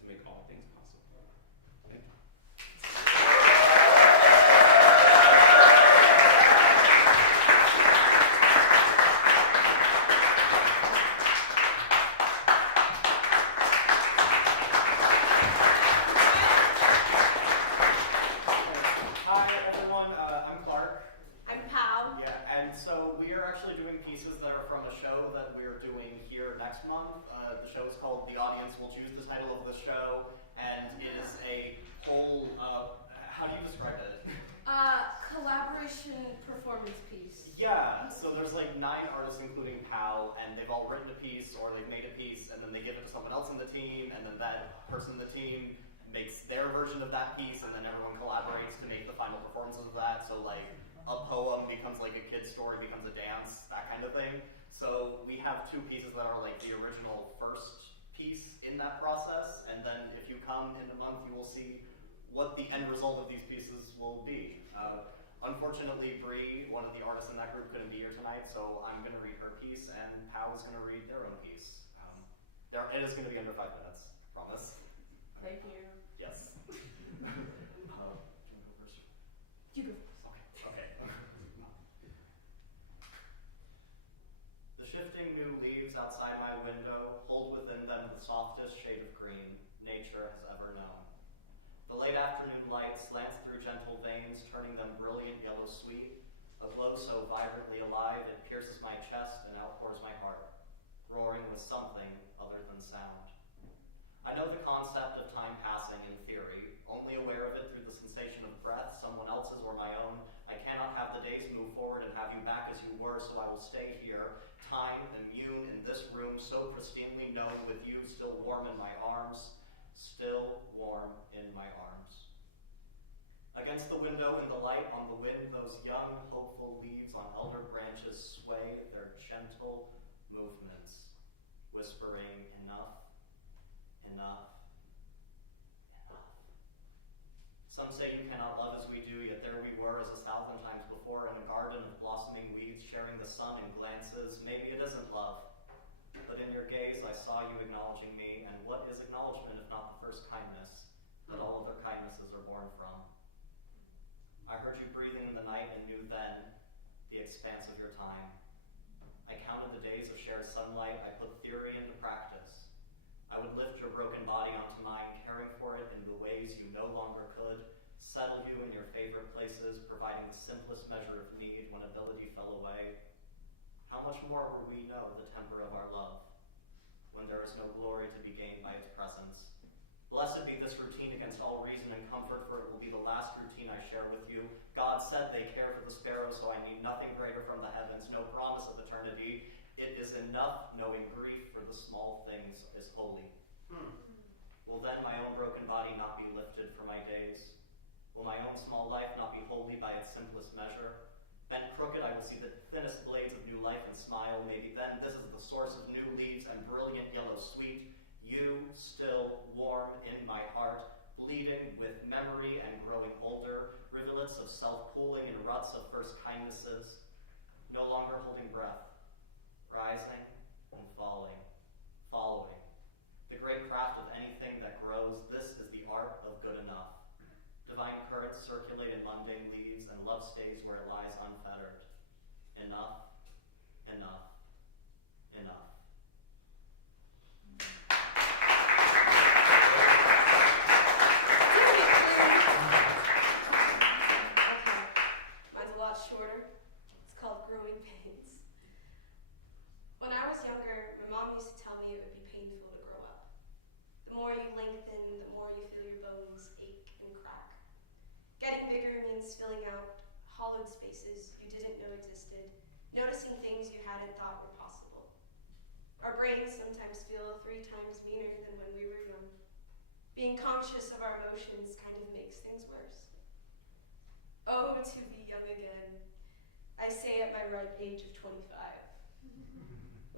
to make all things possible. Thank you. Next month. The show is called The Audience Will Choose, the title of the show, and it is a whole, how do you describe it? Collaboration performance piece. Yeah, so there's like 9 artists including Pal, and they've all written a piece or they've made a piece, and then they give it to someone else in the team, and then that person in the team makes their version of that piece, and then everyone collaborates to make the final performances of that. So like a poem becomes like a kid's story, becomes a dance, that kind of thing. So have two pieces that are like the original first piece in that process, and then if you come in a month, you will see what the end result of these pieces will be. Unfortunately, Bree, one of the artists in that group, couldn't be here tonight, so I'm going to read her piece, and Pal is going to read their own piece. It is going to be under 5 minutes, promise. Thank you. Yes. Do you want to go first? You go first. Okay. The shifting new leaves outside my window hold within them the softest shade of green nature has ever known. The late afternoon light slants through gentle veins, turning them brilliant yellow sweet, a glow so vibrantly alive it pierces my chest and outpours my heart, roaring with something other than sound. I know the concept of time passing in theory, only aware of it through the sensation of breath, someone else's or my own. I cannot have the days move forward and have you back as you were, so I will stay here, time immune in this room, so pristinely known, with you still warm in my arms, still warm in my arms. Against the window in the light on the wind, those young, hopeful leaves on elder branches sway their gentle movements, whispering enough, enough, enough. Some say you cannot love as we do, yet there we were as 1,000 times before in a garden of blossoming weeds, sharing the sun in glances. Maybe it isn't love, but in your gaze I saw you acknowledging me, and what is acknowledgement if not the first kindness that all other kindnesses are born from? I heard you breathing in the night and knew then the expanse of your time. I counted the days of shared sunlight. I put theory into practice. I would lift your broken body onto mine, caring for it in the ways you no longer could, settle you in your favorite places, providing the simplest measure of need when ability fell away. How much more will we know the temper of our love when there is no glory to be gained by its presence? Blessed be this routine against all reason and comfort, for it will be the last routine I share with you. God said they care for the sparrows, so I need nothing greater from the heavens, no promise of eternity. It is enough knowing grief for the small things is holy. Will then my own broken body not be lifted for my days? Will my own small life not be holy by its simplest measure? Bent crooked, I will see the thinnest blades of new life and smile. Maybe then this is the source of new leaves and brilliant yellow sweet. You still warm in my heart, bleeding with memory and growing older, rivulets of self-pooling and ruts of first kindnesses, no longer holding breath, rising and falling, following. The great craft of anything that grows, this is the art of good enough. Divine currents circulate in mundane leaves, and love stays where it lies unfettered. Enough, enough, enough. Mine's a lot shorter. It's called Growing Pains. When I was younger, my mom used to tell me it would be painful to grow up. The more you lengthen, the more you feel your bones ache and crack. Getting bigger means filling out hollowed spaces you didn't know existed, noticing things you hadn't thought were possible. Our brains sometimes feel 3 times meaner than when we were young. Being conscious of our emotions kind of makes things worse. Oh, to be young again, I say at my ripe age of 25,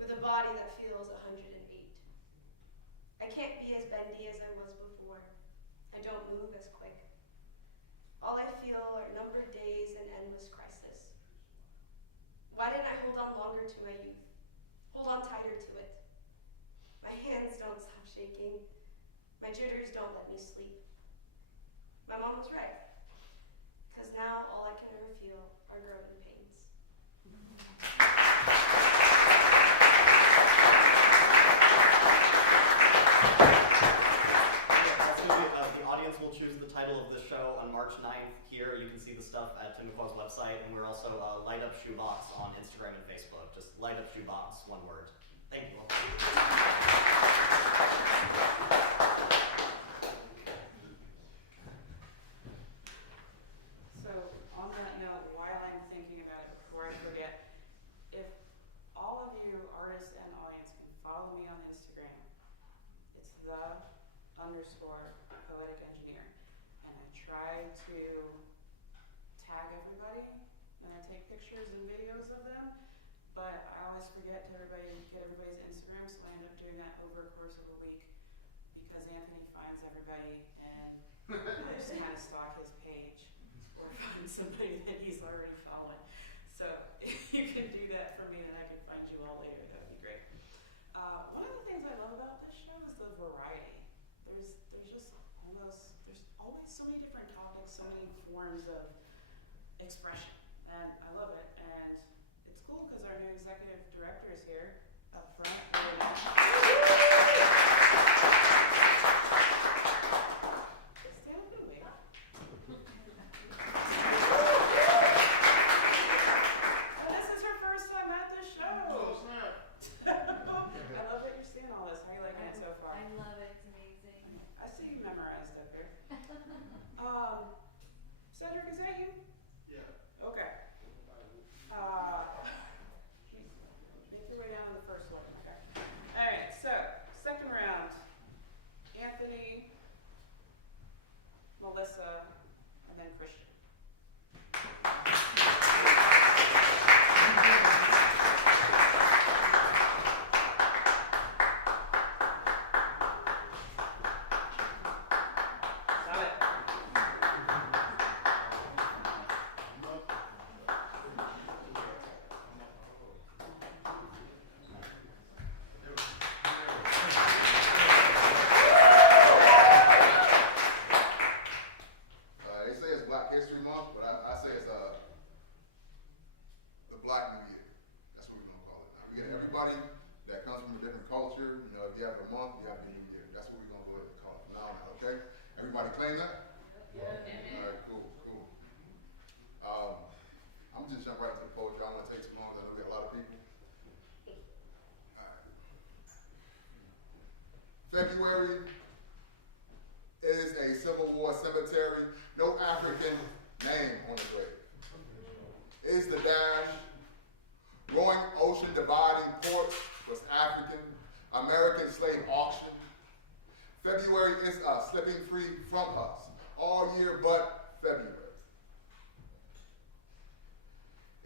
with a body that feels 108. I can't be as bendy as I was before. I don't move as quick. All I feel are numbered days and endless crisis. Why didn't I hold on longer to my youth? Hold on tighter to it. My hands don't stop shaking. My jitters don't let me sleep. My mom was right. Because now all I can ever feel are growing pains. The audience will choose the title of this show on March 9th. Here you can see the stuff at Tim McCaw's website, and we're also Light Up Shoebox on Instagram and Facebook. Just Light Up Shoebox, one word. Thank you. So on that note, while I'm thinking about it before I forget, if all of you artists and audience can follow me on Instagram, it's _poetic engineer, and I try to tag everybody and I take pictures and videos of them, but I always forget to get everybody over a course of a week because Anthony finds everybody and I just kind of stalk his page or find somebody that he's already following. So if you can do that for me, then I can find you all later. That would be great. One of the things I love about this show is the variety. There's always so many different topics, so many forms of expression, and I love it. And it's cool because our new executive director is here up front. Stand up and wave. Oh, this is her first time at the show. Oh, snap. I love that you're seeing all this. How are you liking it so far? I love it. It's amazing. I see you memorized up here. Cedric, is that you? Yeah. Okay. Make your way down to the first one. Okay. All right. So, second round. Anthony, Melissa, and then Christian. Got it. They say it's Black History Month, but I say it's the Black New Year. That's what we're gonna call it. Now, we get everybody that comes from a different culture. You know, if you have a month, you have the New Year. That's what we're gonna go ahead and call it. Now, okay? Everybody claim that? Yeah. All right, cool. I'm just jump right into the poetry. I don't want to take too long. I know we got a lot of people. All right. February is a Civil War cemetery. No African name on the grave. Is the dash. Growing ocean dividing port was African. American slave auction. February is us, slipping free from us. All year but February.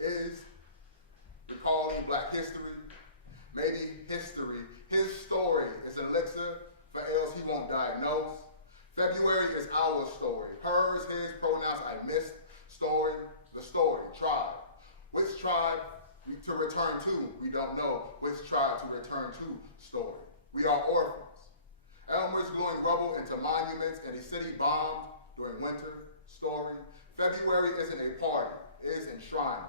Is recalling Black history, maybe history. His story is an elixir for ills he won't diagnose. February is our story. Hers, his, pronouns I missed. Story, the story, tribe. Which tribe to return to? We don't know. Which tribe to return to? Story. We are orphans. Elmer's gluing rubble into monuments and the city bombed during winter. Story. February isn't a party. It is enshrining.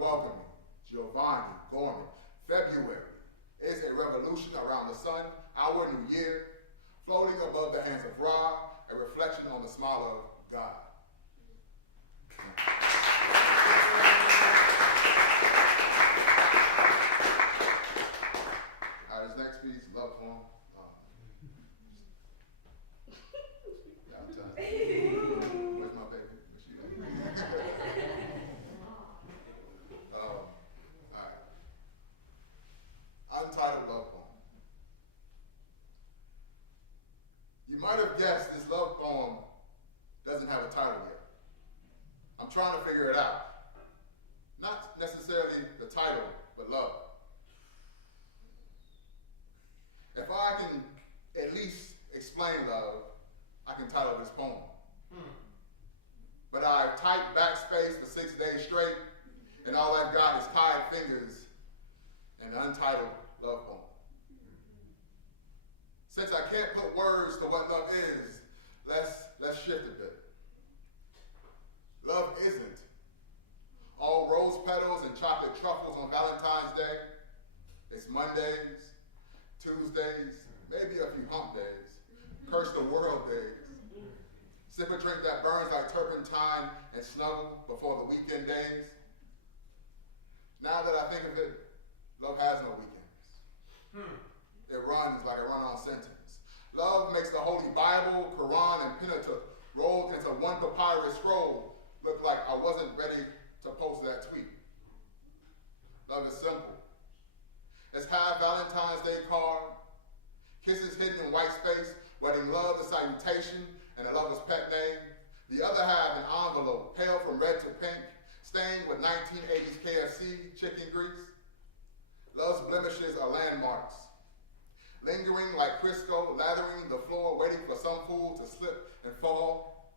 Welcoming. Giovanni Gorman. February is a revolution around the sun. Our new year. Floating above the hands of Ra, a reflection on the smile of God. All right, this next piece, love poem. Yeah, I'm telling you. Where's my baby? Where's she at? All right. Untitled love poem. You might have guessed this love poem doesn't have a title yet. I'm trying to figure it out. Not necessarily the title, but love. If I can at least explain love, I can title this poem. But I've typed backspace for 6 days straight, and all I've got is tied fingers and an untitled love poem. Since I can't put words to what love is, let's shift a bit. Love isn't all rose petals and chocolate truffles on Valentine's Day. It's Mondays, Tuesdays, maybe a few hump days, curse the world days. Sip a drink that burns like turpentine and snuggle before the weekend days. Now that I think of it, love has no weekends. It runs like a run-on sentence. Love makes the Holy Bible, Quran, and Pentateuch rolled into one papyrus scroll look like I wasn't ready to post that tweet. Love is simple. It's half Valentine's Day card, kisses hidden in white space, wedding love the salutation and a lover's pet name. The other half an envelope, pale from red to pink, stained with 1980s KFC chicken grease. Love's blemishes are landmarks. lingering like Crisco, lathering the floor, waiting for some fool to slip and fall.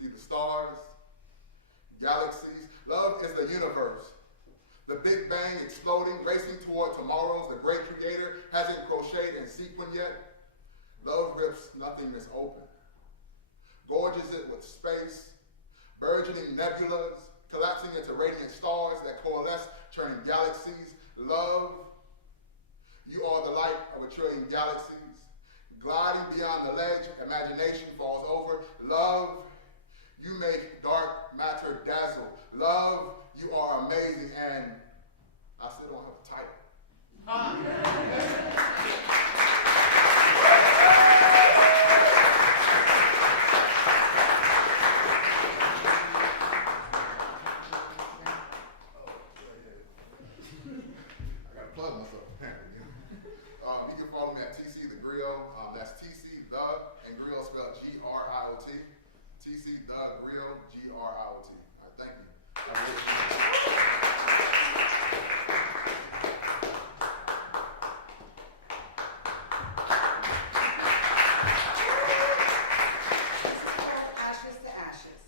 See the stars, galaxies. Love is the universe. The Big Bang exploding, racing toward tomorrows the great creator hasn't crocheted and sequined yet. Love rips nothingness open, gorges it with space, burgeoning nebulas, collapsing into radiant stars that coalesce, turning galaxies. Love, you are the light of a trillion galaxies. Gliding beyond the ledge, imagination falls over. Love, you make dark matter dazzle. Love, you are amazing, and I still don't have a title. I gotta plug myself apparently. You can follow me at TC the Griot. That's TC the and Griot spelled G-R-I-O-T. TC the Griot, G-R-I-O-T. All right, thank you. Ashes to ashes.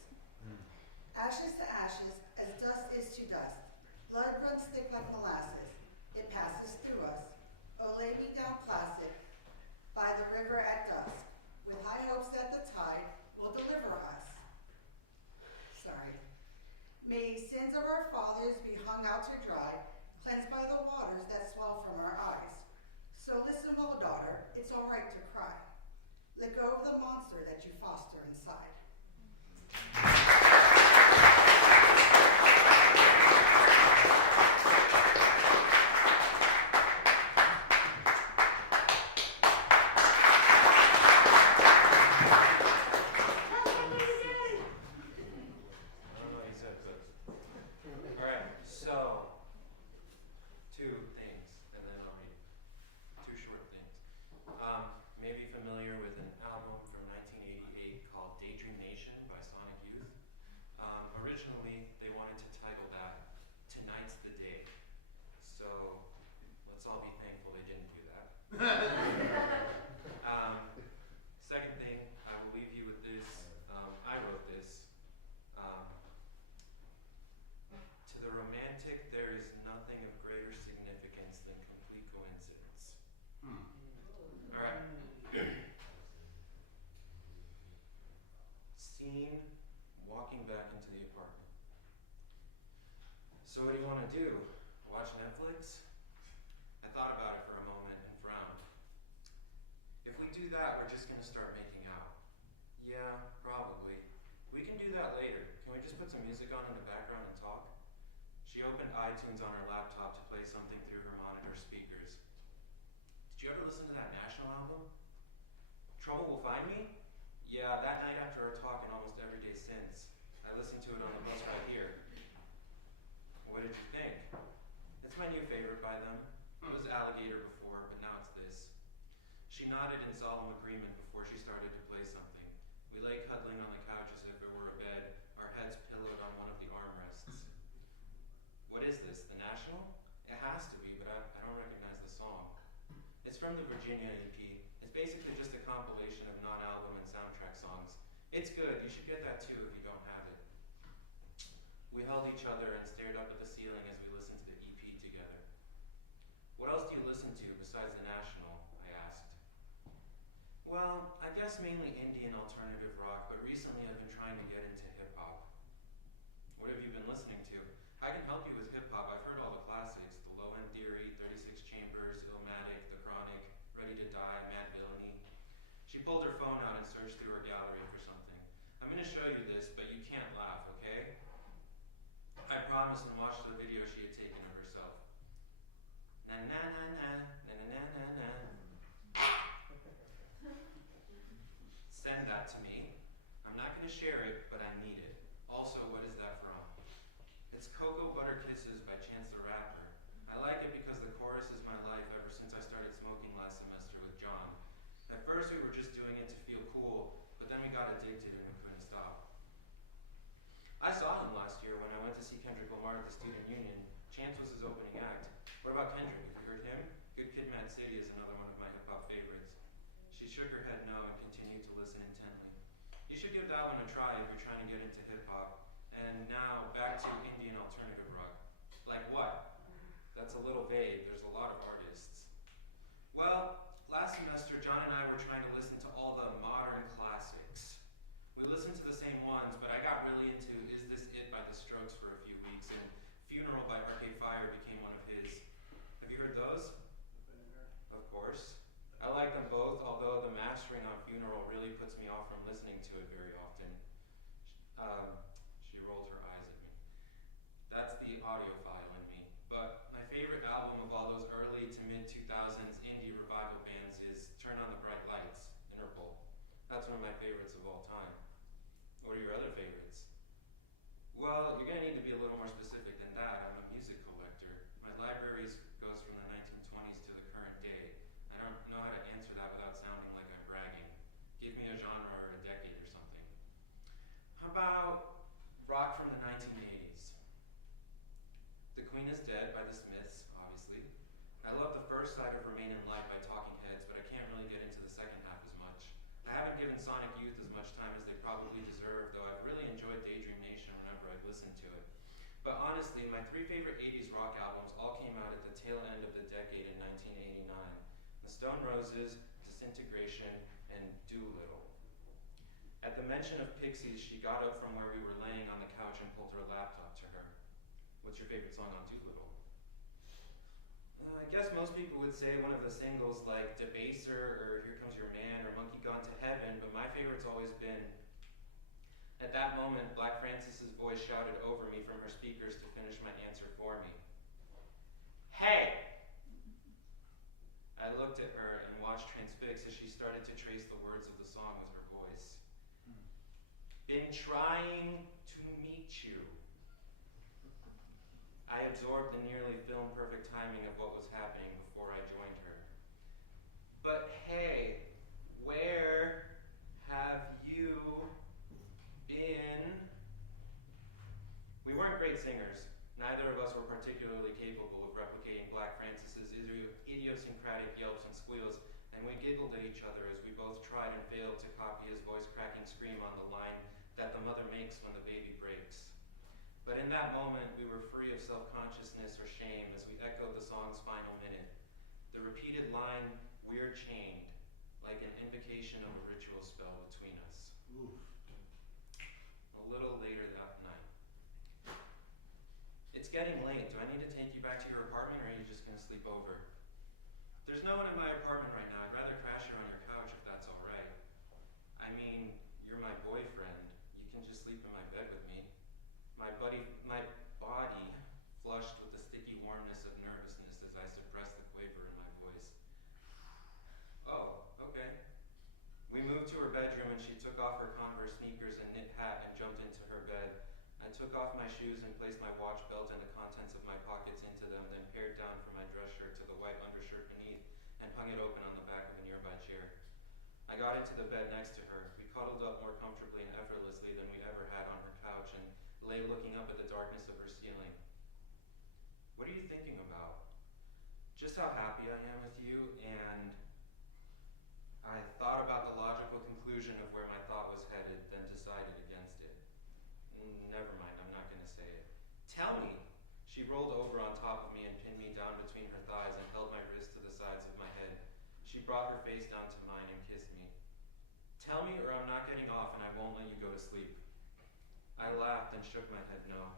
Ashes to ashes, as dust is to dust. Blood runs thick like molasses. It passes through us. Oh, lay me down placid by the river at dusk, with high hopes that the tide will deliver us. Sorry. May sins of our fathers be hung out to dry, cleansed by the waters that swell from our eyes. So listen well, daughter, it's all right to cry. Let go of the monster that you foster inside. Alright, so, two things, and then I'll read two short things. Maybe familiar with an album from 1988 called Daydream Nation by Sonic Youth. Originally, they wanted to title that Tonight's the Day. So, let's all be thankful they didn't do that. Second thing, I will leave you with this. I wrote this. To the romantic, there is nothing of greater significance than complete coincidence. All right. Scene, walking back into the apartment. So what do you want to do? Watch Netflix? I thought about it for a moment and frowned. If we do that, we're just going to start making out. Yeah, probably. We can do that later. Can we just put some music on in the background and talk? She opened iTunes on her laptop to play something through her monitor speakers. Did you ever listen to that National album? Trouble Will Find Me? Yeah, that night after our talk and almost every day since, I listened to it on the bus right here. What did you think? It's my new favorite by them. It was Alligator before, but now it's this. She nodded in solemn agreement before she started to play something. We lay cuddling on the couch as if it were a bed, our heads pillowed on one of the armrests. What is this, the National? It has to be, but I don't recognize the song. It's from the Virginia EP. It's basically just a compilation of non-album and soundtrack songs. It's good, you should get that too if you don't have it. We held each other and stared up at the ceiling as we listened to the EP together. What else do you listen to besides the National? I asked. Well, I guess mainly indie and alternative rock, but recently I've been trying to get into hip-hop. What have you been listening to? I can help you with hip-hop. I've heard all the classics. The Low End Theory, 36 Chambers, Illmatic, The Chronic, Ready to Die, Mad Villainy. She pulled her phone out and searched through her gallery for something. I'm going to show you this, but you can't laugh, okay? I promised and watched the video she had taken of herself. Na-na-na-na, na-na-na-na-na. Send that to me. I'm not going to share it, but I need it. Also, what is that from? It's Cocoa Butter Kisses by Chance the Rapper. I like it because the chorus is my life ever since I started smoking last semester with John. At first we were just doing it to feel cool, but then we got addicted and we couldn't stop. I saw him last year when I went to see Kendrick Lamar at the Student Union. Chance was his opening act. What about Kendrick? Have you heard him? Good Kid, Mad City is another one of my hip-hop favorites. shook her head no and continued to listen intently. You should give that one a try if you're trying to get into hip-hop. And now, back to Indian alternative rock. Like what? That's a little vague. There's a lot of artists. Well, last semester, John and I were trying to listen to all the modern classics. We listened to the same ones, but I got really into Is This It by The Strokes for a few weeks, and Funeral by Arcade Fire became one of his. Have you heard those? Of course. I like them both, although the mastering on Funeral really puts me off from listening to it very often. She rolled her eyes at me. That's the audiophile in me. But my favorite album of all those early to mid-2000s indie revival bands is Turn on the Bright Lights, Interpol. That's one of my favorites of all time. What are your other favorites? Well, you're gonna need to be a little more specific than that. I'm a music collector. My library goes from the 1920s to the current day. I don't know how to answer that without sounding like I'm bragging. Give me a genre or a decade or something. How about rock from the 1980s? The Queen is Dead by The Smiths, obviously. I love the first side of Remain in Light by Talking Heads, but I can't really get into the second half as much. I haven't given Sonic Youth as much time as they probably deserve, though I've really enjoyed Daydream Nation whenever I've listened to it. But honestly, my three favorite 80s rock albums all came out at the tail end of the decade in 1989. The Stone Roses, Disintegration, and Doolittle. At the mention of Pixies, she got up from where we were laying on the couch and pulled her laptop to her. What's your favorite song on Doolittle? I guess most people would say one of the singles like Debaser or Here Comes Your Man or Monkey Gone to Heaven, but my favorite's always been. At that moment, Black Francis's voice shouted over me from her speakers to finish my answer for me. Hey! I looked at her and watched transfixed as she started to trace the words of the song with her voice. Been trying to meet you. I absorbed the nearly film-perfect timing of what was happening before I joined her. But hey, where have you been? We weren't great singers. Neither of us were particularly capable of replicating Black Francis's idiosyncratic yelps and squeals, and we giggled at each other as we both tried and failed to copy his voice-cracking scream on the line that the mother makes when the baby breaks. But in that moment, we were free of self-consciousness or shame as we echoed the song's final minute. The repeated line, "We're chained," like an invocation of a ritual spell between us. Oof. A little later that night. It's getting late. Do I need to take you back to your apartment, or are you just gonna sleep over? There's no one in my apartment right now. I'd rather crash here on your couch if that's all right. I mean, you're my boyfriend. You can just sleep in my bed with me. My body flushed with the sticky warmness of nervousness as I suppressed the quaver in my voice. Oh, okay. We moved to her bedroom and she took off her Converse sneakers and knit hat and jumped into her bed. I took off my shoes and placed my watch belt and the contents of my pockets into them, then pared down from my dress shirt to the white undershirt beneath and hung it open on the back of a nearby chair. I got into the bed next to her. We cuddled up more comfortably and effortlessly than we ever had on her couch and lay looking up at the darkness of her ceiling. What are you thinking about? Just how happy I am with you, and I thought about the logical conclusion of where my thought was headed, then decided against it. Never mind, I'm not gonna say it. Tell me! She rolled over on top of me and pinned me down between her thighs and held my wrist to the sides of my head. She brought her face down to mine and kissed me. Tell me or I'm not getting off and I won't let you go to sleep. I laughed and shook my head no.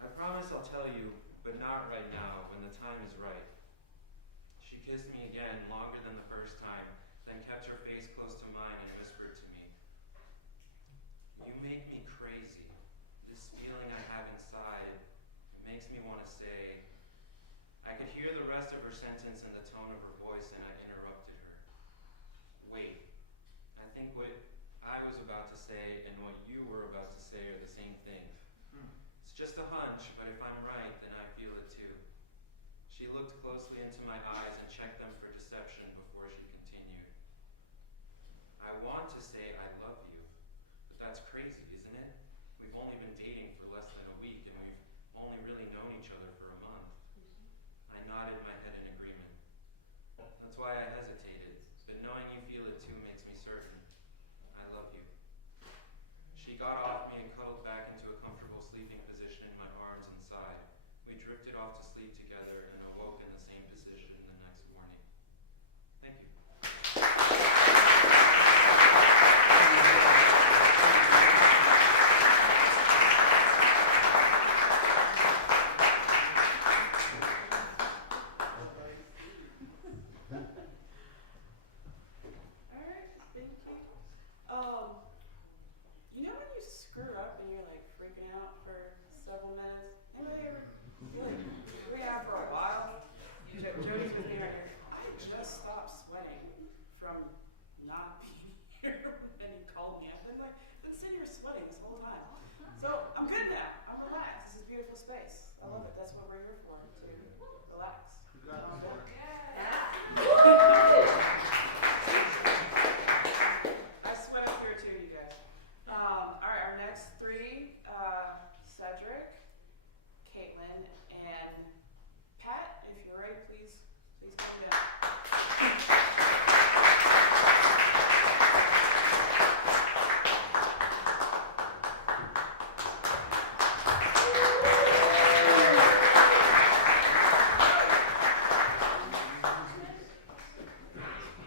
I promise I'll tell you, but not right now, when the time is right. She kissed me again, longer than the first time, then kept her face close to mine and whispered to me, "You make me crazy. This feeling I have inside, it makes me want to say..." I could hear the rest of her sentence in the tone of her voice, and I interrupted her. Wait, I think what I was about to say and what you were about to say are the same thing. It's just a hunch, but if I'm right, then I feel it too. She looked closely into my eyes and checked them for deception before she continued. I want to say I love you, but that's crazy, isn't it? We've only been dating for less than a week, and we've only really known each other for a month. I nodded my head in agreement. That's why I hesitated, but knowing you feel it We drifted off to sleep together and awoke in the same position the next morning. Thank you. Alright, thank you. You know when you screw up and you're like freaking out for several minutes? Anybody ever like freak out for a while? Jody's with me right here. I just stopped sweating from not being here and he called me. I've been sitting here sweating this whole time. So I'm good now. I'm relaxed. This is a beautiful space. I love it. That's what we're here for, to relax. I sweat up here too, you guys. Alright, our next three, Cedric, Caitlin, and Pat, if you're ready, please come down.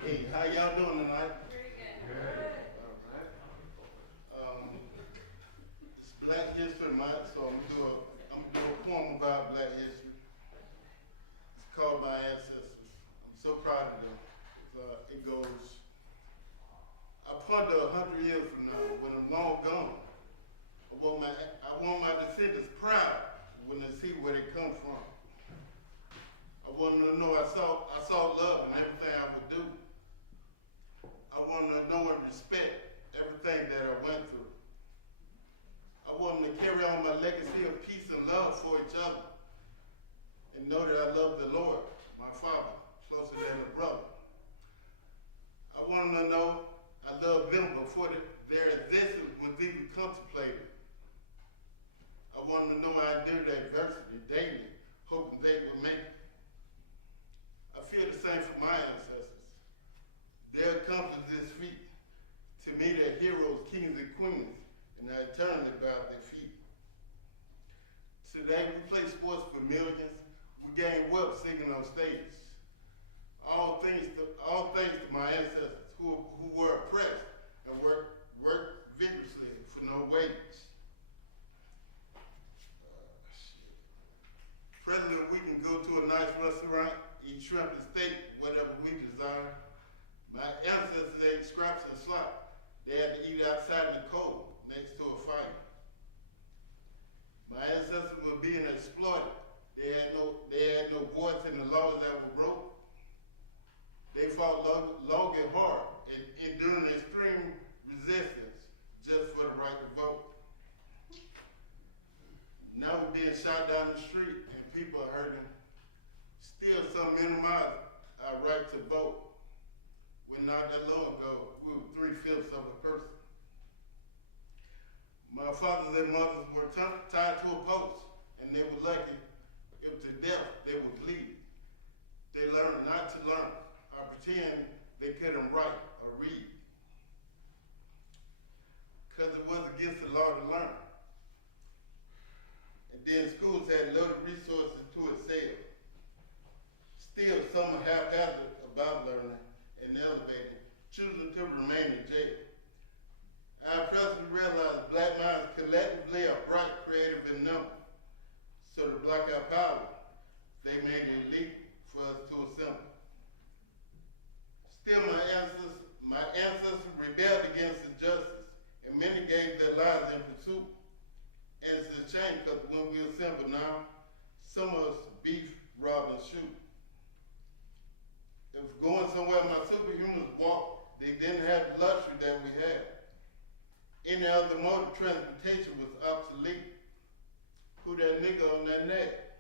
Hey, how y'all doing tonight? Very good. All right. It's Black History Month, so I'm gonna do a poem about Black history. It's called My Ancestors. I'm so proud of them. It goes, I ponder 100 years from now, when I'm long gone, I want my descendants proud when they see where they come from. I want them to know I saw love in everything I would do. I want them to know and respect everything that I went through. I want them to carry on my legacy of peace and love for each other and know that I love the Lord, my Father, closer than a brother. I want them to know I love them before their existence was even contemplated. I want them to know I endure the adversity daily, hoping they will make it. I feel the same for my ancestors. They accomplished this feat. To me, they're heroes, kings, and queens, and I eternally bow at their feet. Today, we play sports for millions. We gain wealth singing on stage. All thanks to my ancestors who were oppressed and worked vigorously for no wage. President, we can go to a nice restaurant, eat shrimp and steak, whatever we desire. My ancestors ate scraps and slop. They had to eat outside in the cold, next to a fire. My ancestors were being exploited. They had no voice in the laws that were broke. They fought long and hard, enduring extreme resistance just for the right to vote. Now we're being shot down the street and people are hurting. Still, some minimize our right to vote. When not that long ago, we were 3/5 of a person. My fathers and mothers were tied to a post, and they were lucky if to death they would bleed. They learned not to learn or pretend they couldn't write or read, because it was against the law to learn. And then schools had little resources to excel. Still, some are haphazard about learning and elevating, choosing to remain in jail. I presently realize Black minds collectively are bright, creative, and number. So to block our power, they made it illegal for us to assemble. Still, my ancestors rebelled against injustice, and many gave their lives in pursuit. And it's a shame because when we assemble now, some of us beef, rob, and shoot. If going somewhere my superhumans walked, they didn't have the luxury that we had. Any other mode of transportation was obsolete. Who that nigga on that neck?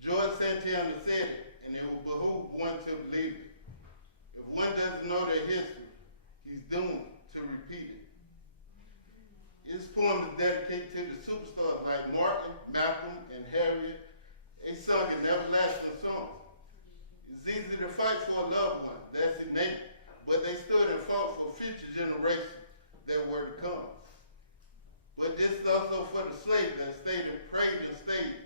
George Santana said it, and it will behoove one to believe it. If one doesn't know their history, he's doomed to repeat it. This poem is dedicated to the superstars like Martin, Malcolm, and Harriet. They sung an everlasting song. It's easy to fight for a loved one, that's innate, but they stood and fought for future generations that were to come. But this is also for the slaves that stayed and prayed and stayed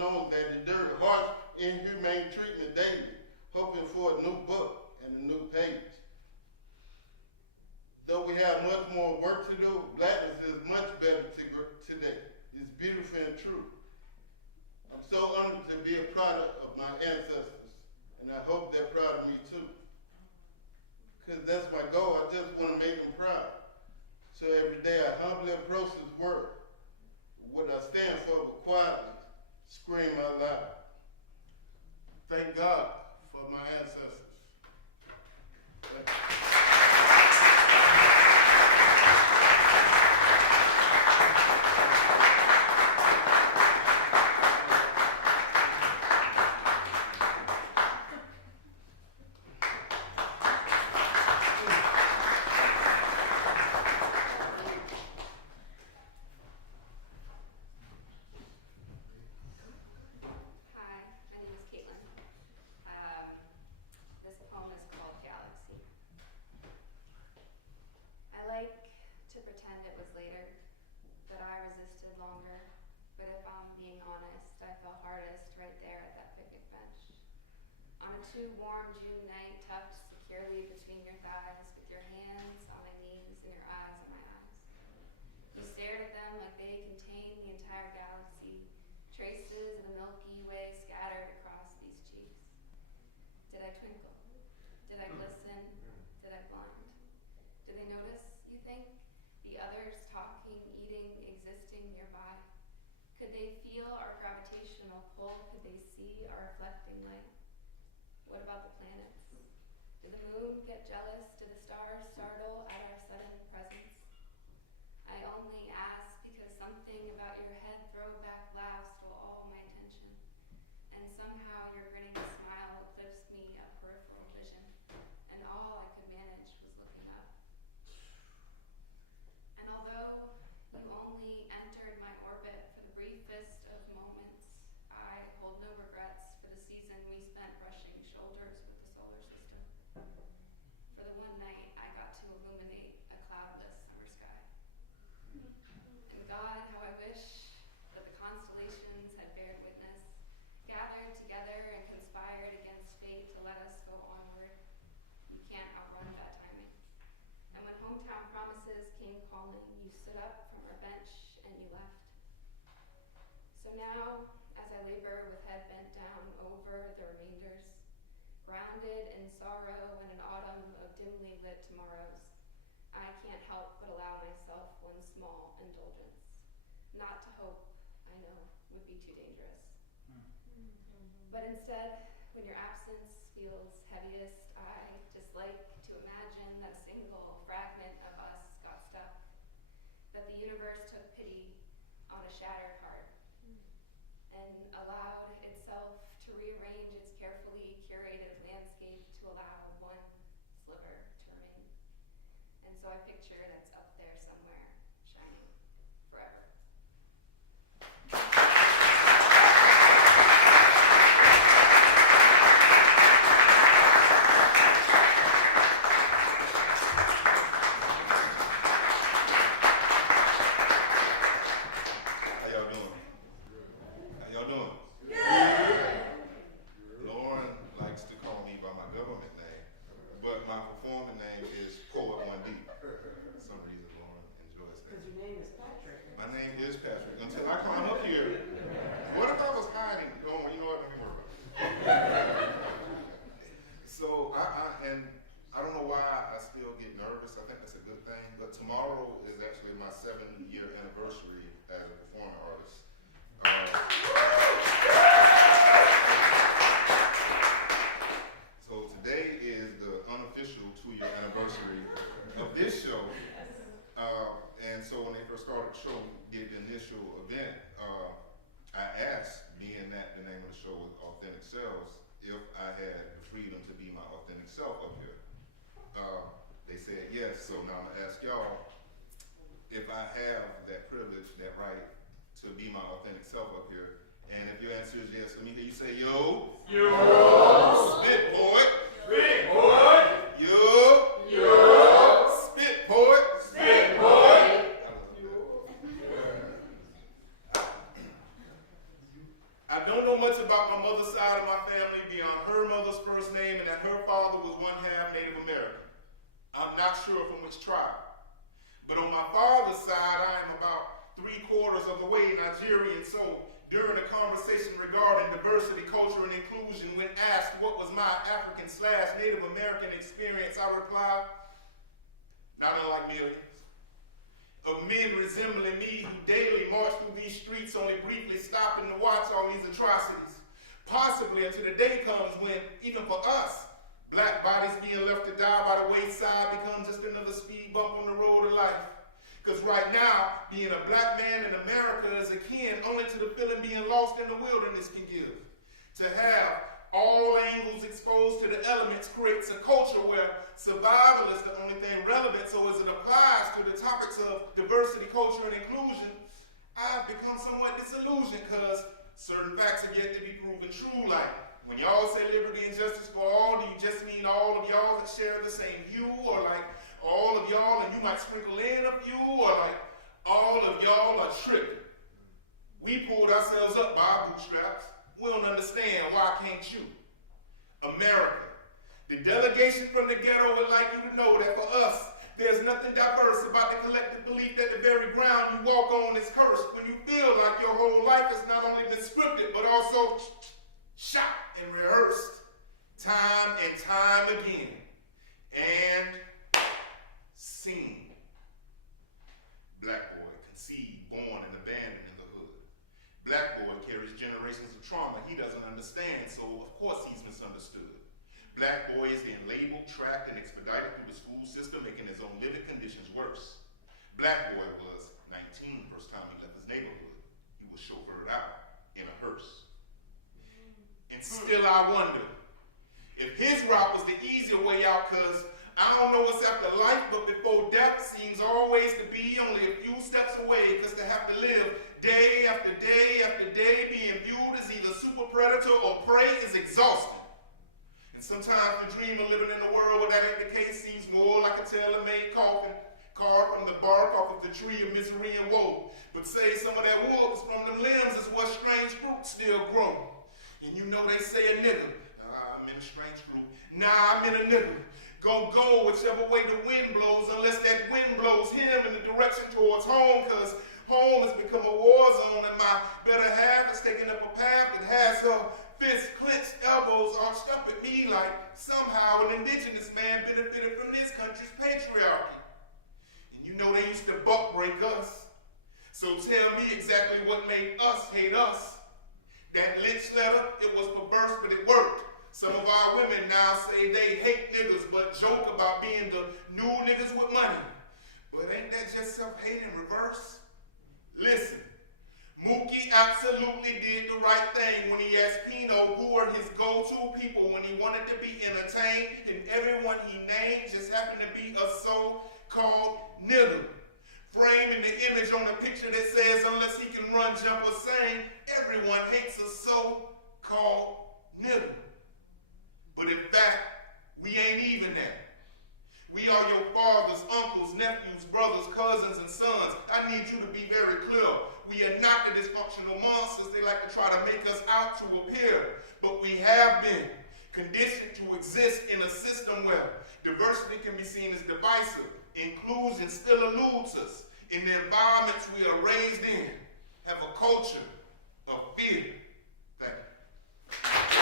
unknown that endure harsh, inhumane treatment daily, hoping for a new book and a new page. Though we have much more work to do, blackness is much better today. It's beautiful and true. I'm so honored to be a product of my ancestors, and I hope they're proud of me too. Because that's my goal. I just want to make them proud. So every day I humbly approach this world. What I stand for, but quietly scream out loud. Thank God for my ancestors. Thank you. Warm June night, tucked securely between your thighs, with your hands on my knees and your eyes on my eyes. You stared at them like they contained the entire galaxy, traces of the Milky Way scattered across these cheeks. Did I twinkle? Did I glisten? Did I blind? Did they notice, you think? The others talking, eating, existing nearby? Could they feel our gravitational pull? Could they see our reflecting light? What about the planets? Did the moon get jealous? Did the stars startle at our sudden presence? I only ask because something about your head throwback laughs stole all my attention, and somehow your grinning smile eclipsed me a peripheral vision, and all I could manage was looking up. And although you only entered my orbit for the briefest of moments, I hold no regrets for the season we spent brushing shoulders with the solar system. For the one night I got to illuminate a cloudless summer sky. And God, how I wish that the constellations had bared witness, gathered together and conspired against fate to let us go onward. You can't outrun that timing. And when hometown promises came calling, you stood up from our bench and you left. So now, as I labor with head bent down over the remainders, grounded in sorrow and an autumn of dimly lit tomorrows, I can't help but allow myself one small indulgence. Not to hope, I know, would be too dangerous. But instead, when your absence feels heaviest, I dislike to imagine that a single fragment of us got stuck, that the universe took pity on a shattered heart and allowed itself to rearrange its carefully curated landscape to allow one sliver to remain. And so I picture that's up there somewhere, shining forever. How y'all doing? How y'all doing? Lauren likes to call me by my government name, but my performing name is Poet 1D. For some reason, Lauren enjoys that. Because your name is Patrick. My name is Patrick. Until I climb up here, what if I was hiding? Oh, you know what? Let me work on it. So, I don't know why I still get nervous. I think that's a good thing. But tomorrow is actually my 7-year anniversary as a performing artist. So today is the unofficial 2-year anniversary of this show. And so when they first started the show, did the initial event, I asked, being that the name of the show was Authentic Selves, if I had the freedom to be my authentic self up here. They said yes, so now I'm gonna ask y'all if I have that privilege, that right, to be my authentic self up here. And if your answer is yes, let me hear you say yo. Yo. Spit poet. Spit poet. Yo. Yo. Spit poet. Spit poet. I I don't know much about my mother's side of my family beyond her mother's first name and that her father was one half Native American. I'm not sure from which tribe. But on my father's side, I am about 3/4 of the way Nigerian. So during a conversation regarding diversity, culture, and inclusion, when asked what was my African/Native American experience, I replied, not unlike millions of men resembling me who daily march through these streets, only briefly stopping to watch all these atrocities. Possibly until the day comes when, even for us, black bodies being left to die by the wayside become just another speed bump on the road of life. Because right now, being a black man in America is akin only to the feeling being lost in the wilderness can give. To have all angles exposed to the elements creates a culture where survival is the only thing relevant. So as it applies to the topics of diversity, culture, and inclusion, I've become somewhat disillusioned because certain facts are yet to be proven true. Like, when y'all say liberty and justice for all, do you just mean all of y'all that share the same hue? Or like all of y'all and you might sprinkle in a few? Or like all of y'all are tripping? We pulled ourselves up by our bootstraps. We don't understand, why can't you? America, the delegation from the ghetto would like you to know that for us, there's nothing diverse about the collective belief that the very ground you walk on is cursed when you feel like your whole life has not only been scripted, but also shot and rehearsed time and time again, and seen. Black boy conceived, born, and abandoned in the hood. Black boy carries generations of trauma he doesn't understand, so of course he's misunderstood. Black boy is then labeled, tracked, and expedited through the school system, making his own living conditions worse. Black boy was 19 first time he left his neighborhood. He was chauffeured out in a hearse. And still I wonder if his route was the easier way out, because I don't know what's after life, but before death seems always to be only a few steps away, because to have to live day after day after day being viewed as either super predator or prey is exhausting. And sometimes the dream of living in a world where that ain't the case seems more like a tailor-made coffin carved from the bark off of the tree of misery and woe. But say some of that wood was from them limbs is what strange fruit still grow. And you know they say a nigga, I'm in a strange group, nah, I'm in a nigga. Gon' go whichever way the wind blows, unless that wind blows him in the direction towards home, cause home has become a war zone and my better half is taking up a path that has her fists clenched, elbows arched up at me like somehow an indigenous man benefited from this country's patriarchy. And you know they used to buck break us. So tell me exactly what made us hate us. That lynch letter, it was perverse, but it worked. Some of our women now say they hate niggas, but joke about being the new niggas with money. But ain't that just self-hate in reverse? Listen, Mookie absolutely did the right thing when he asked Pino who were his go-to people when he wanted to be entertained, and everyone he named just happened to be a so-called nigga. Framing the image on a picture that says, unless he can run, jump, or sing, everyone hates a so-called nigga. But in fact, we ain't even that. We are your fathers, uncles, nephews, brothers, cousins, and sons. I need you to be very clear. We are not the dysfunctional monsters they like to try to make us out to appear. But we have been conditioned to exist in a system where diversity can be seen as divisive. Inclusion still eludes us. In the environments we are raised in, have a culture of fear. Thank you.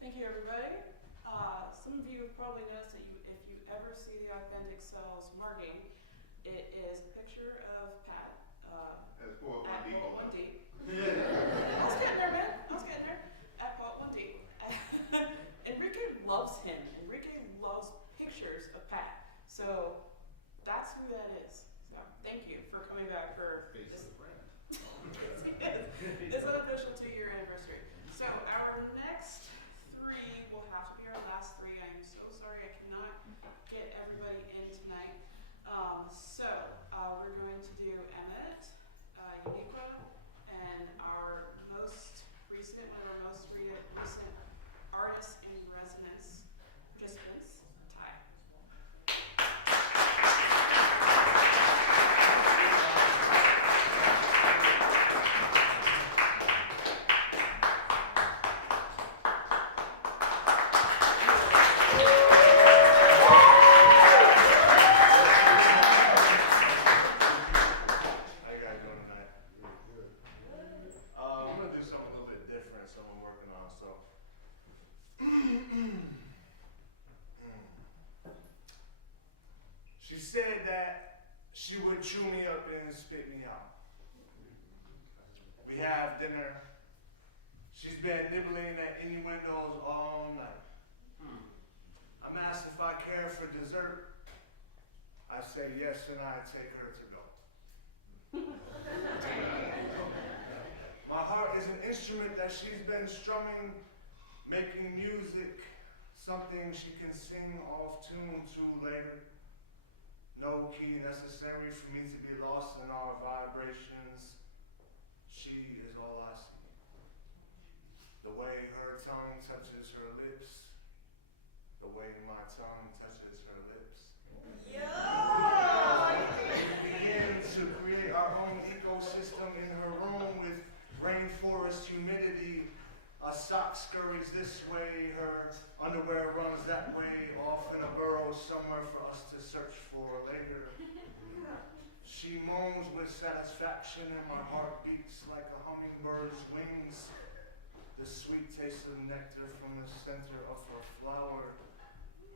Thank you, everybody. Some of you have probably noticed that if you ever see the authentic Selves marking, it is a picture of Pat That's Poet at Lundy. Poet Lundy. I was getting there, man. I was getting there. At Poet Lundy. Enrique loves him. Enrique loves pictures of Pat. So that's who that is. So thank you for coming back for this. This unofficial 2-year anniversary. So our next three will have to be our last three. I am so sorry I cannot get everybody in tonight. We're going to do Emmett, Uniqua, and our for dessert, I say yes and I take her to go. My heart is an instrument that she's been strumming, making music, something she can sing off tune to later. No key necessary for me to be lost in our vibrations. She is all I see. The way her tongue touches her lips, the way my tongue touches her lips. Yeah! We begin to create our own ecosystem in her room with rainforest humidity. A sock scurries this way, her underwear runs that way, off in a burrow somewhere for us to search for later. She moans with satisfaction and my heart beats like a hummingbird's wings. The sweet taste of nectar from the center of her flower,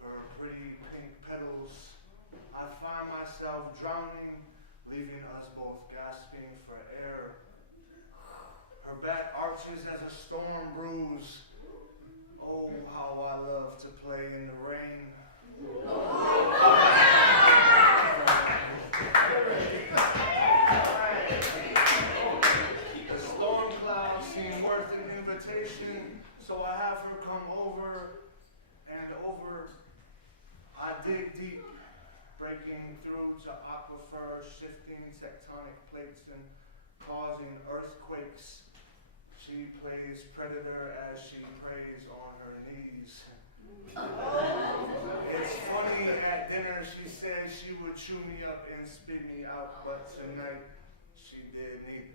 her pretty pink petals. I find myself drowning, leaving us both gasping for air. Her back arches as a storm brews. Oh, how I love to play in the rain. The storm clouds seem worth an invitation, so I have her come over and over. I dig deep, breaking through to aquifer, shifting tectonic plates and causing earthquakes. She plays predator as she preys on her knees. It's funny, at dinner she said she would chew me up and spit me out, but tonight she did neither.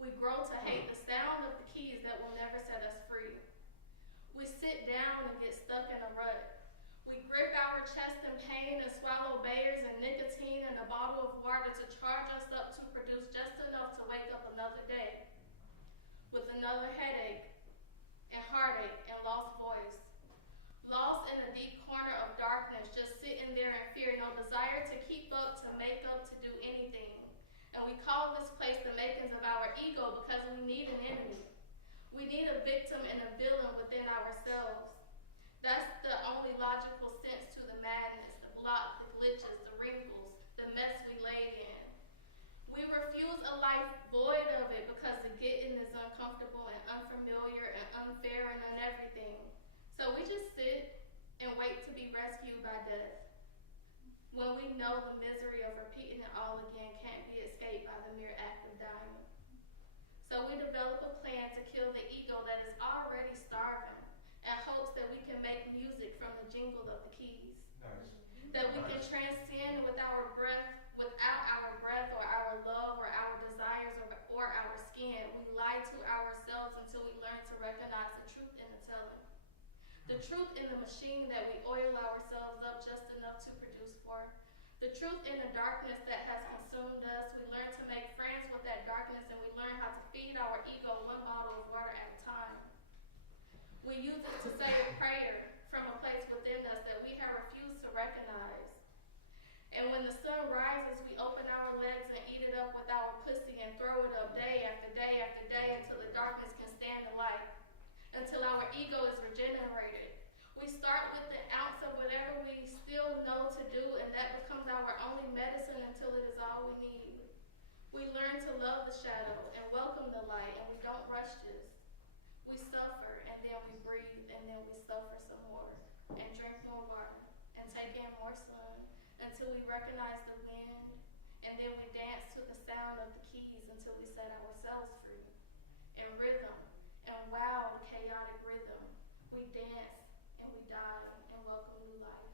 We grow to hate the sound of the keys that will never set us free. We sit down and get stuck in a rut. We grip our chest in pain and swallow bayers and nicotine and a bottle of water to charge us up to produce just enough to wake up another day with another headache and heartache and lost voice. Lost in a deep corner of darkness, just sitting there in fear, no desire to keep up, to make up, to do anything. And we call this place the makings of our ego because we need an enemy. We need a victim and a villain within ourselves. That's the only logical sense to the madness, the block, the glitches, the wrinkles, the mess we laid in. We refuse a life void of it because the getting is uncomfortable and unfamiliar and unfair and uneverything. So we just sit and wait to be rescued by death, when we know the misery of repeating it all again can't be escaped by the mere act of dying. So we develop a plan to kill the ego that is already starving in hopes that we can make music from the jingle of the keys. Nice. That we can transcend with our breath, without our breath or our love or our desires or our skin. We lie to ourselves until we learn to recognize the truth in the telling. The truth in the machine that we oil ourselves up just enough to produce for. The truth in the darkness that has consumed us. We learn to make friends with that darkness and we learn how to feed our ego one bottle of water at a time. We use it to say a prayer from a place within us that we have refused to recognize. And when the sun rises, we open our legs and eat it up with our pussy and throw it up day after day after day until the darkness can stand the light. Until our ego is regenerated. We start with an ounce of whatever we still know to do, and that becomes our only medicine until it is all we need. We learn to love the shadow and welcome the light, and we don't rush this. We suffer, and then we breathe, and then we suffer some more, and drink more water, and take in more sun, until we recognize the wind, and then we dance to the sound of the keys until we set ourselves free. In rhythm, and wild, chaotic rhythm, we dance, and we die, and welcome new life.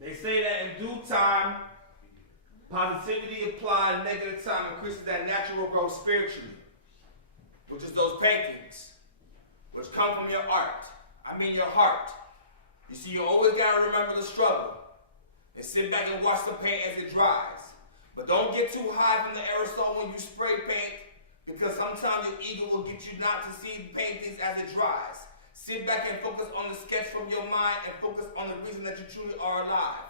They say that in due time, positivity applied, negative time increases that natural growth spiritually, which is those paintings, which come from your art. I mean your heart. You see, you always gotta remember the struggle and sit back and watch the paint as it dries. But don't get too high from the aerosol when you spray paint, because sometimes your ego will get you not to see paintings as it dries. Sit back and focus on the sketch from your mind and focus on the reason that you truly are alive.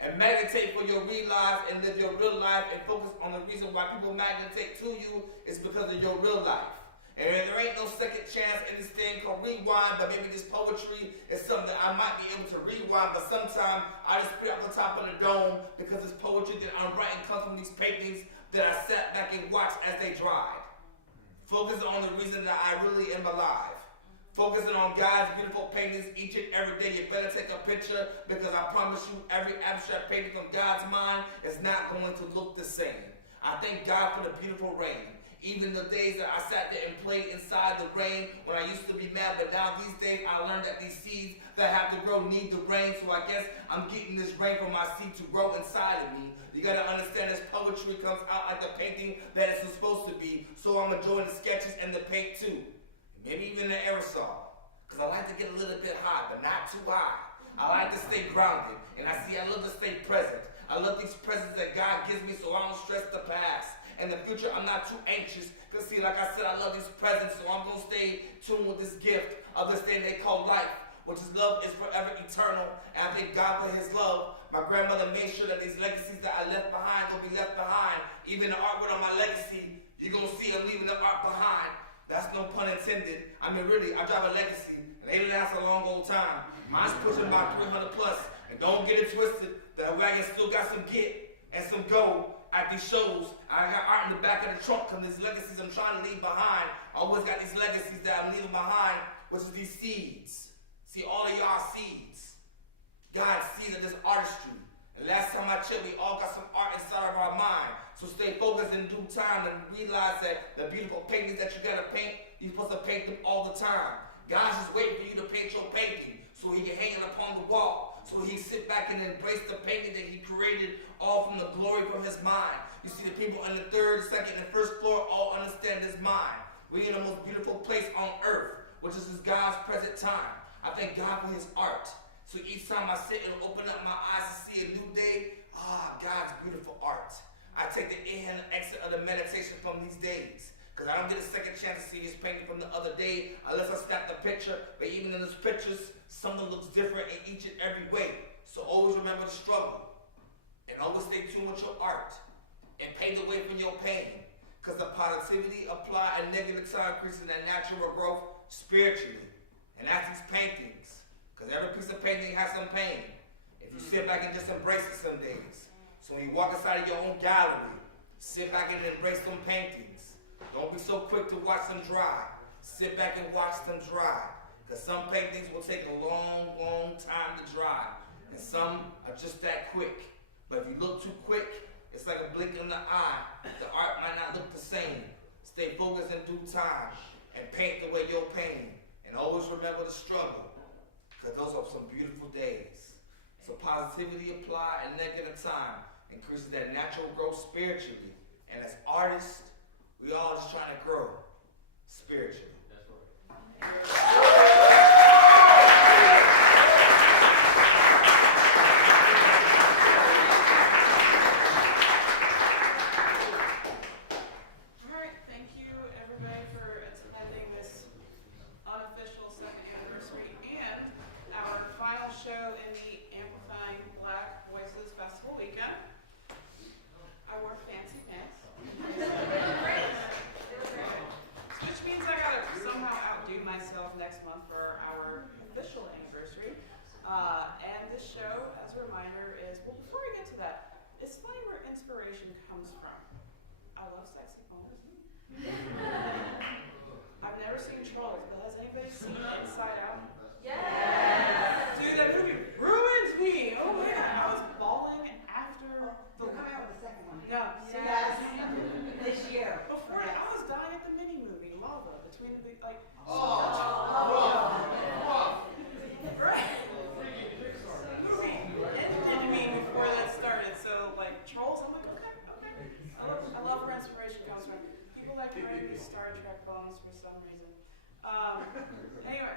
And meditate for your real life and live your real life and focus on the reason why people meditate to you is because of your real life. And there ain't no second chance in this thing called rewind, but maybe this poetry is something that I might be able to rewind, but sometimes I just put it off the top of the dome because this poetry that I'm writing comes from these paintings that I sat back and watched as they dried. Focusing on the reason that I really am alive. Focusing on God's beautiful paintings each and every day. You better take a picture because I promise you every abstract painting from God's mind is not going to look the same. I thank God for the beautiful rain. Even the days that I sat there and played inside the rain when I used to be mad, but now these days I learned that these seeds that have to grow need the rain, so I guess I'm getting this rain for my seed to grow inside of me. You gotta understand this poetry comes out like the painting that it's supposed to be, so I'm enjoying the sketches and the paint too. Maybe even the aerosol, because I like to get a little bit high, but not too high. I like to stay grounded, and I love to stay present. I love these presents that God gives me so I don't stress the past. In the future, I'm not too anxious, because see, like I said, I love these presents, so I'm going to stay tuned with this gift of this thing they call life, which is love is forever eternal, and I thank God for his love. My grandmother made sure that these legacies that I left behind will be left behind. Even the artwork on my legacy, you're going to see I'm leaving the art behind. That's no pun intended. I mean, really, I drive a legacy, and they last a long old time. Mine's pushing about 300 plus, and don't get it twisted. That wagon still got some get and some go at these shows. I got art in the back of the trunk because these legacies I'm trying to leave behind. I always got these legacies that I'm leaving behind, which is these seeds. See, all of y'all seeds. God's seeds of this artistry. And last time I checked, we all got some art inside of our mind. So stay focused in due time and realize that the beautiful paintings that you gotta paint, you're supposed to paint them all the time. God's just waiting for you to paint your painting so he can hang it upon the wall. So he sit back and embrace the painting that he created all from the glory from his mind. You see, the people on the third, second, and first floor all understand his mind. We're in the most beautiful place on earth, which is God's present time. I thank God for his art. So each time I sit and open up my eyes to see a new day, God's beautiful art. I take the inhale and exit of the meditation from these days. Because I don't get a second chance to see this painting from the other day unless I snap the picture. But even in those pictures, something looks different in each and every way. So always remember the struggle. And always stay tuned with your art. And pave the way for your pain. Because the positivity applied and negative time increases that natural growth spiritually. And that's these paintings. Because every piece of painting has some pain. If you sit back and just embrace it some days. So when you walk inside of your own gallery, sit back and embrace some paintings. Don't be so quick to watch them dry. Sit back and watch them dry. Because some paintings will take a long, long time to dry. And some are just that quick. But if you look too quick, it's like a blink in the eye. The art might not look the same. Stay focused in due time and paint the way you're painting. And always remember the struggle. Because those are some beautiful days. So positivity applied and negative time increases that natural growth spiritually. And as artists, we all just trying to grow spiritually. That's right. All right, thank you everybody for attending this unofficial second anniversary interviewing myself next month for our official anniversary. And this show, as a reminder, is, well, before we get to that, it's funny where inspiration comes from. I love saxophones. I've never seen Trolls, but has anybody seen Inside Out? Yes! Dude, that movie ruined me! Oh my god, I was bawling after the... You're coming out with the second one. No. Yes. This year. Before that, I was dying at the mini movie, Lava, between the big, like... Right? Movie ended me before that started, so, like, Trolls, I'm like, okay. I love where inspiration comes from. People like writing these Star Trek poems for some reason. Anyway,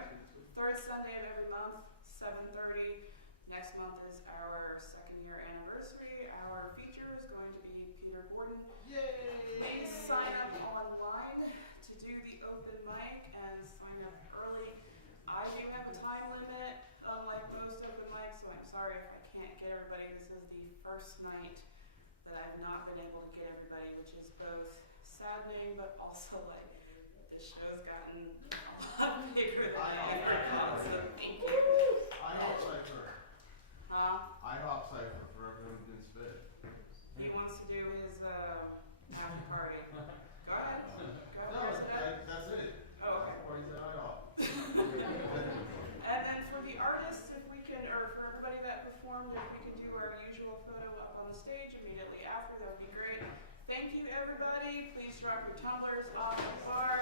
third Sunday of every month, 7:30. Next month is our 2nd-year anniversary. Our feature is going to be Peter Gordon. Yay! Please sign up online to do the open mic and sign up early. I do have a time limit, unlike most open mics, so I'm sorry if I can't get everybody. This is the first night that I've not been able to get everybody, which is both saddening but also like this show's gotten a lot bigger than I ever thought. So thank you. IHOP Cypher. IHOP Cypher for everyone who can spit. He wants to do his after party. Go ahead. No, that's it. Oh, okay. Party's at IHOP. And then for the artists, if we can, or for everybody that performed, if we can do our usual photo up on the stage immediately after, that would be great. Thank you, everybody. Please drop your tumblers off the bar.